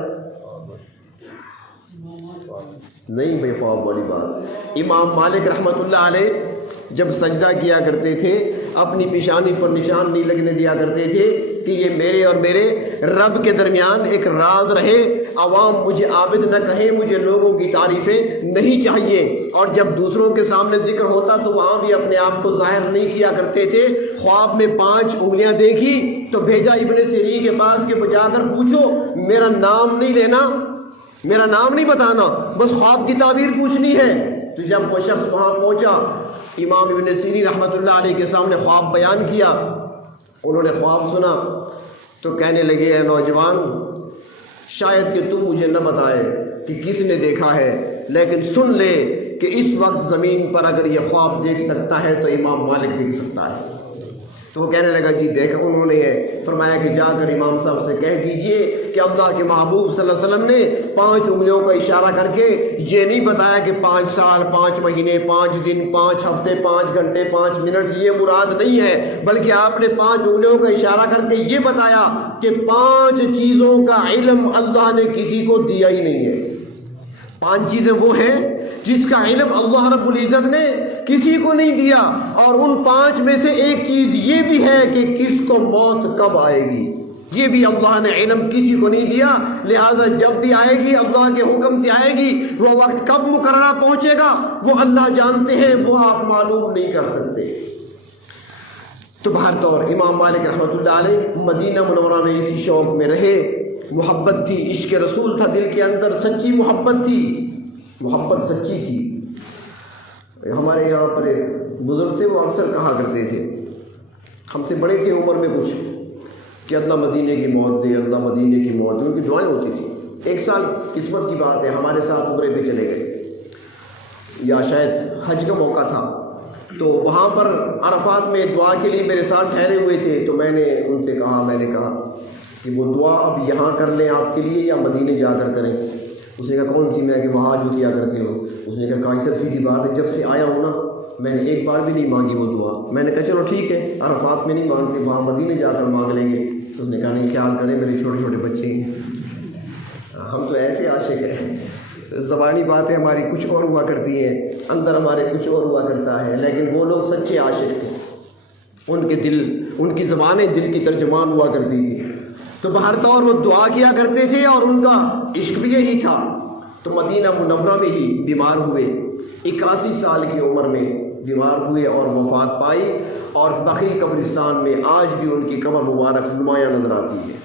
نہیں بھائی؟ خواب والی بات، امام مالک رحمۃ اللہ علیہ جب سجدہ کیا کرتے تھے اپنی پیشانی پر نشان نہیں لگنے دیا کرتے تھے کہ یہ میرے اور میرے رب کے درمیان ایک راز رہے، عوام مجھے عابد نہ کہے، مجھے لوگوں کی تعریفیں نہیں چاہیے۔ اور جب دوسروں کے سامنے ذکر ہوتا تو وہاں بھی اپنے آپ کو ظاہر نہیں کیا کرتے تھے۔ خواب میں 5 انگلیاں دیکھی تو بھیجا ابن سیرین کے پاس کہ جا کر پوچھو، میرا نام نہیں لینا، میرا نام نہیں بتانا، بس خواب کی تعبیر پوچھنی ہے۔ تو جب وہ شخص وہاں پہنچا، امام ابن سیرین رحمۃ اللہ علیہ کے سامنے خواب بیان کیا، انہوں نے خواب سنا تو کہنے لگے، اے نوجوان، شاید کہ تم مجھے نہ بتائے کہ کس نے دیکھا ہے، لیکن سن لے کہ اس وقت زمین پر اگر یہ خواب دیکھ سکتا ہے تو امام مالک دیکھ سکتا ہے۔ تو وہ کہنے لگا جی دیکھا انہوں نے فرمایا کہ جا کر امام صاحب سے کہہ دیجئے کہ اللہ کے محبوب صلی اللہ علیہ وسلم نے 5 انگلیوں کا اشارہ کر کے یہ نہیں بتایا کہ 5 سال 5 مہینے 5 دن 5 ہفتے 5 گھنٹے 5 منٹ، یہ مراد نہیں ہے، بلکہ آپ نے 5 انگلیوں کا اشارہ کر کے یہ بتایا کہ 5 چیزوں کا علم اللہ نے کسی کو دیا ہی نہیں ہے۔ 5 چیزیں وہ ہیں جس کا علم اللہ رب العزت نے کسی کو نہیں دیا، اور ان 5 میں سے ایک چیز یہ بھی ہے کہ کس کو موت کب آئے گی، یہ بھی اللہ نے علم کسی کو نہیں دیا۔ لہذا جب بھی آئے گی اللہ کے حکم سے آئے گی، وہ وقت کب مقررہ پہنچے گا وہ اللہ جانتے ہیں، وہ آپ معلوم نہیں کر سکتے۔ تو بہر طور امام مالک رحمۃ اللہ علیہ مدینہ منورہ میں اسی شوق میں رہے، محبت تھی، عشق رسول تھا دل کے اندر، سچی محبت تھی، محبت سچی تھی۔ ہمارے یہاں پر ایک بزرگ تھے، وہ اکثر کہا کرتے تھے، ہم سے بڑے تھے عمر میں کچھ، کہ اللہ مدینے کی موت دے، اللہ مدینے کی موت دے، ان کی دعائیں ہوتی تھی۔ ایک سال قسمت کی بات ہے ہمارے ساتھ عمرے پہ چلے گئے، یا شاید حج کا موقع تھا، تو وہاں پر عرفات میں دعا کے لیے میرے ساتھ ٹھہرے ہوئے تھے، تو میں نے ان سے کہا کہ وہ دعا اب یہاں کر لیں آپ کے لیے یا مدینے جا کر کریں؟ اس نے کہا کون سی؟ میں کہ وہاں جو کیا کرتے ہو۔ اس نے کہا قاضی صاحب سیدھی بات ہے، جب سے آیا ہوں نا میں نے ایک بار بھی نہیں مانگی وہ دعا۔ میں نے کہا چلو ٹھیک ہے، عرفات میں نہیں مانگتے، وہاں مدینے جا کر مانگ لیں گے۔ تو اس نے کہا نہیں، خیال کریں میرے چھوٹے چھوٹے بچے ہیں، ہم تو ایسے عاشق ہیں، زبانی باتیں ہماری کچھ اور ہوا کرتی ہیں، اندر ہمارے کچھ اور ہوا کرتا ہے، لیکن وہ لوگ سچے عاشق تھے، ان کے دل، ان کی زبانیں دل کی ترجمان ہوا کرتی تھی۔ تو بہر طور وہ دعا کیا کرتے تھے اور ان کا عشق بھی یہی تھا۔ تو مدینہ منورہ میں ہی بیمار ہوئے، 81 سال کی عمر میں بیمار ہوئے اور وفات پائی، اور بقیع قبرستان میں آج بھی ان کی قبر مبارک نمایاں نظر آتی ہے،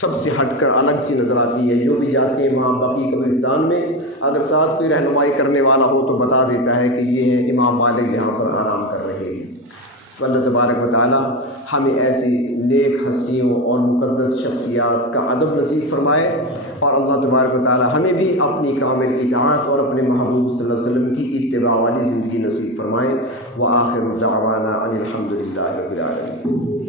سب سے ہٹ کر الگ سی نظر آتی ہے۔ جو بھی جاتے ہیں وہاں بقیع قبرستان میں، اگر ساتھ کوئی رہنمائی کرنے والا ہو تو بتا دیتا ہے کہ یہ ہے امام مالک یہاں پر آرام کر رہے ہیں۔ تو اللہ تبارک و تعالی ہمیں ایسی نیک ہستیوں اور مقدس شخصیات کا ادب نصیب فرمائے، اور اللہ تبارک و تعالی ہمیں بھی اپنی کامل اطاعت اور اپنے محبوب صلی اللہ علیہ وسلم کی اتباع والی زندگی نصیب فرمائے۔ وآخر دعوانا ان الحمد للہ رب العالمین۔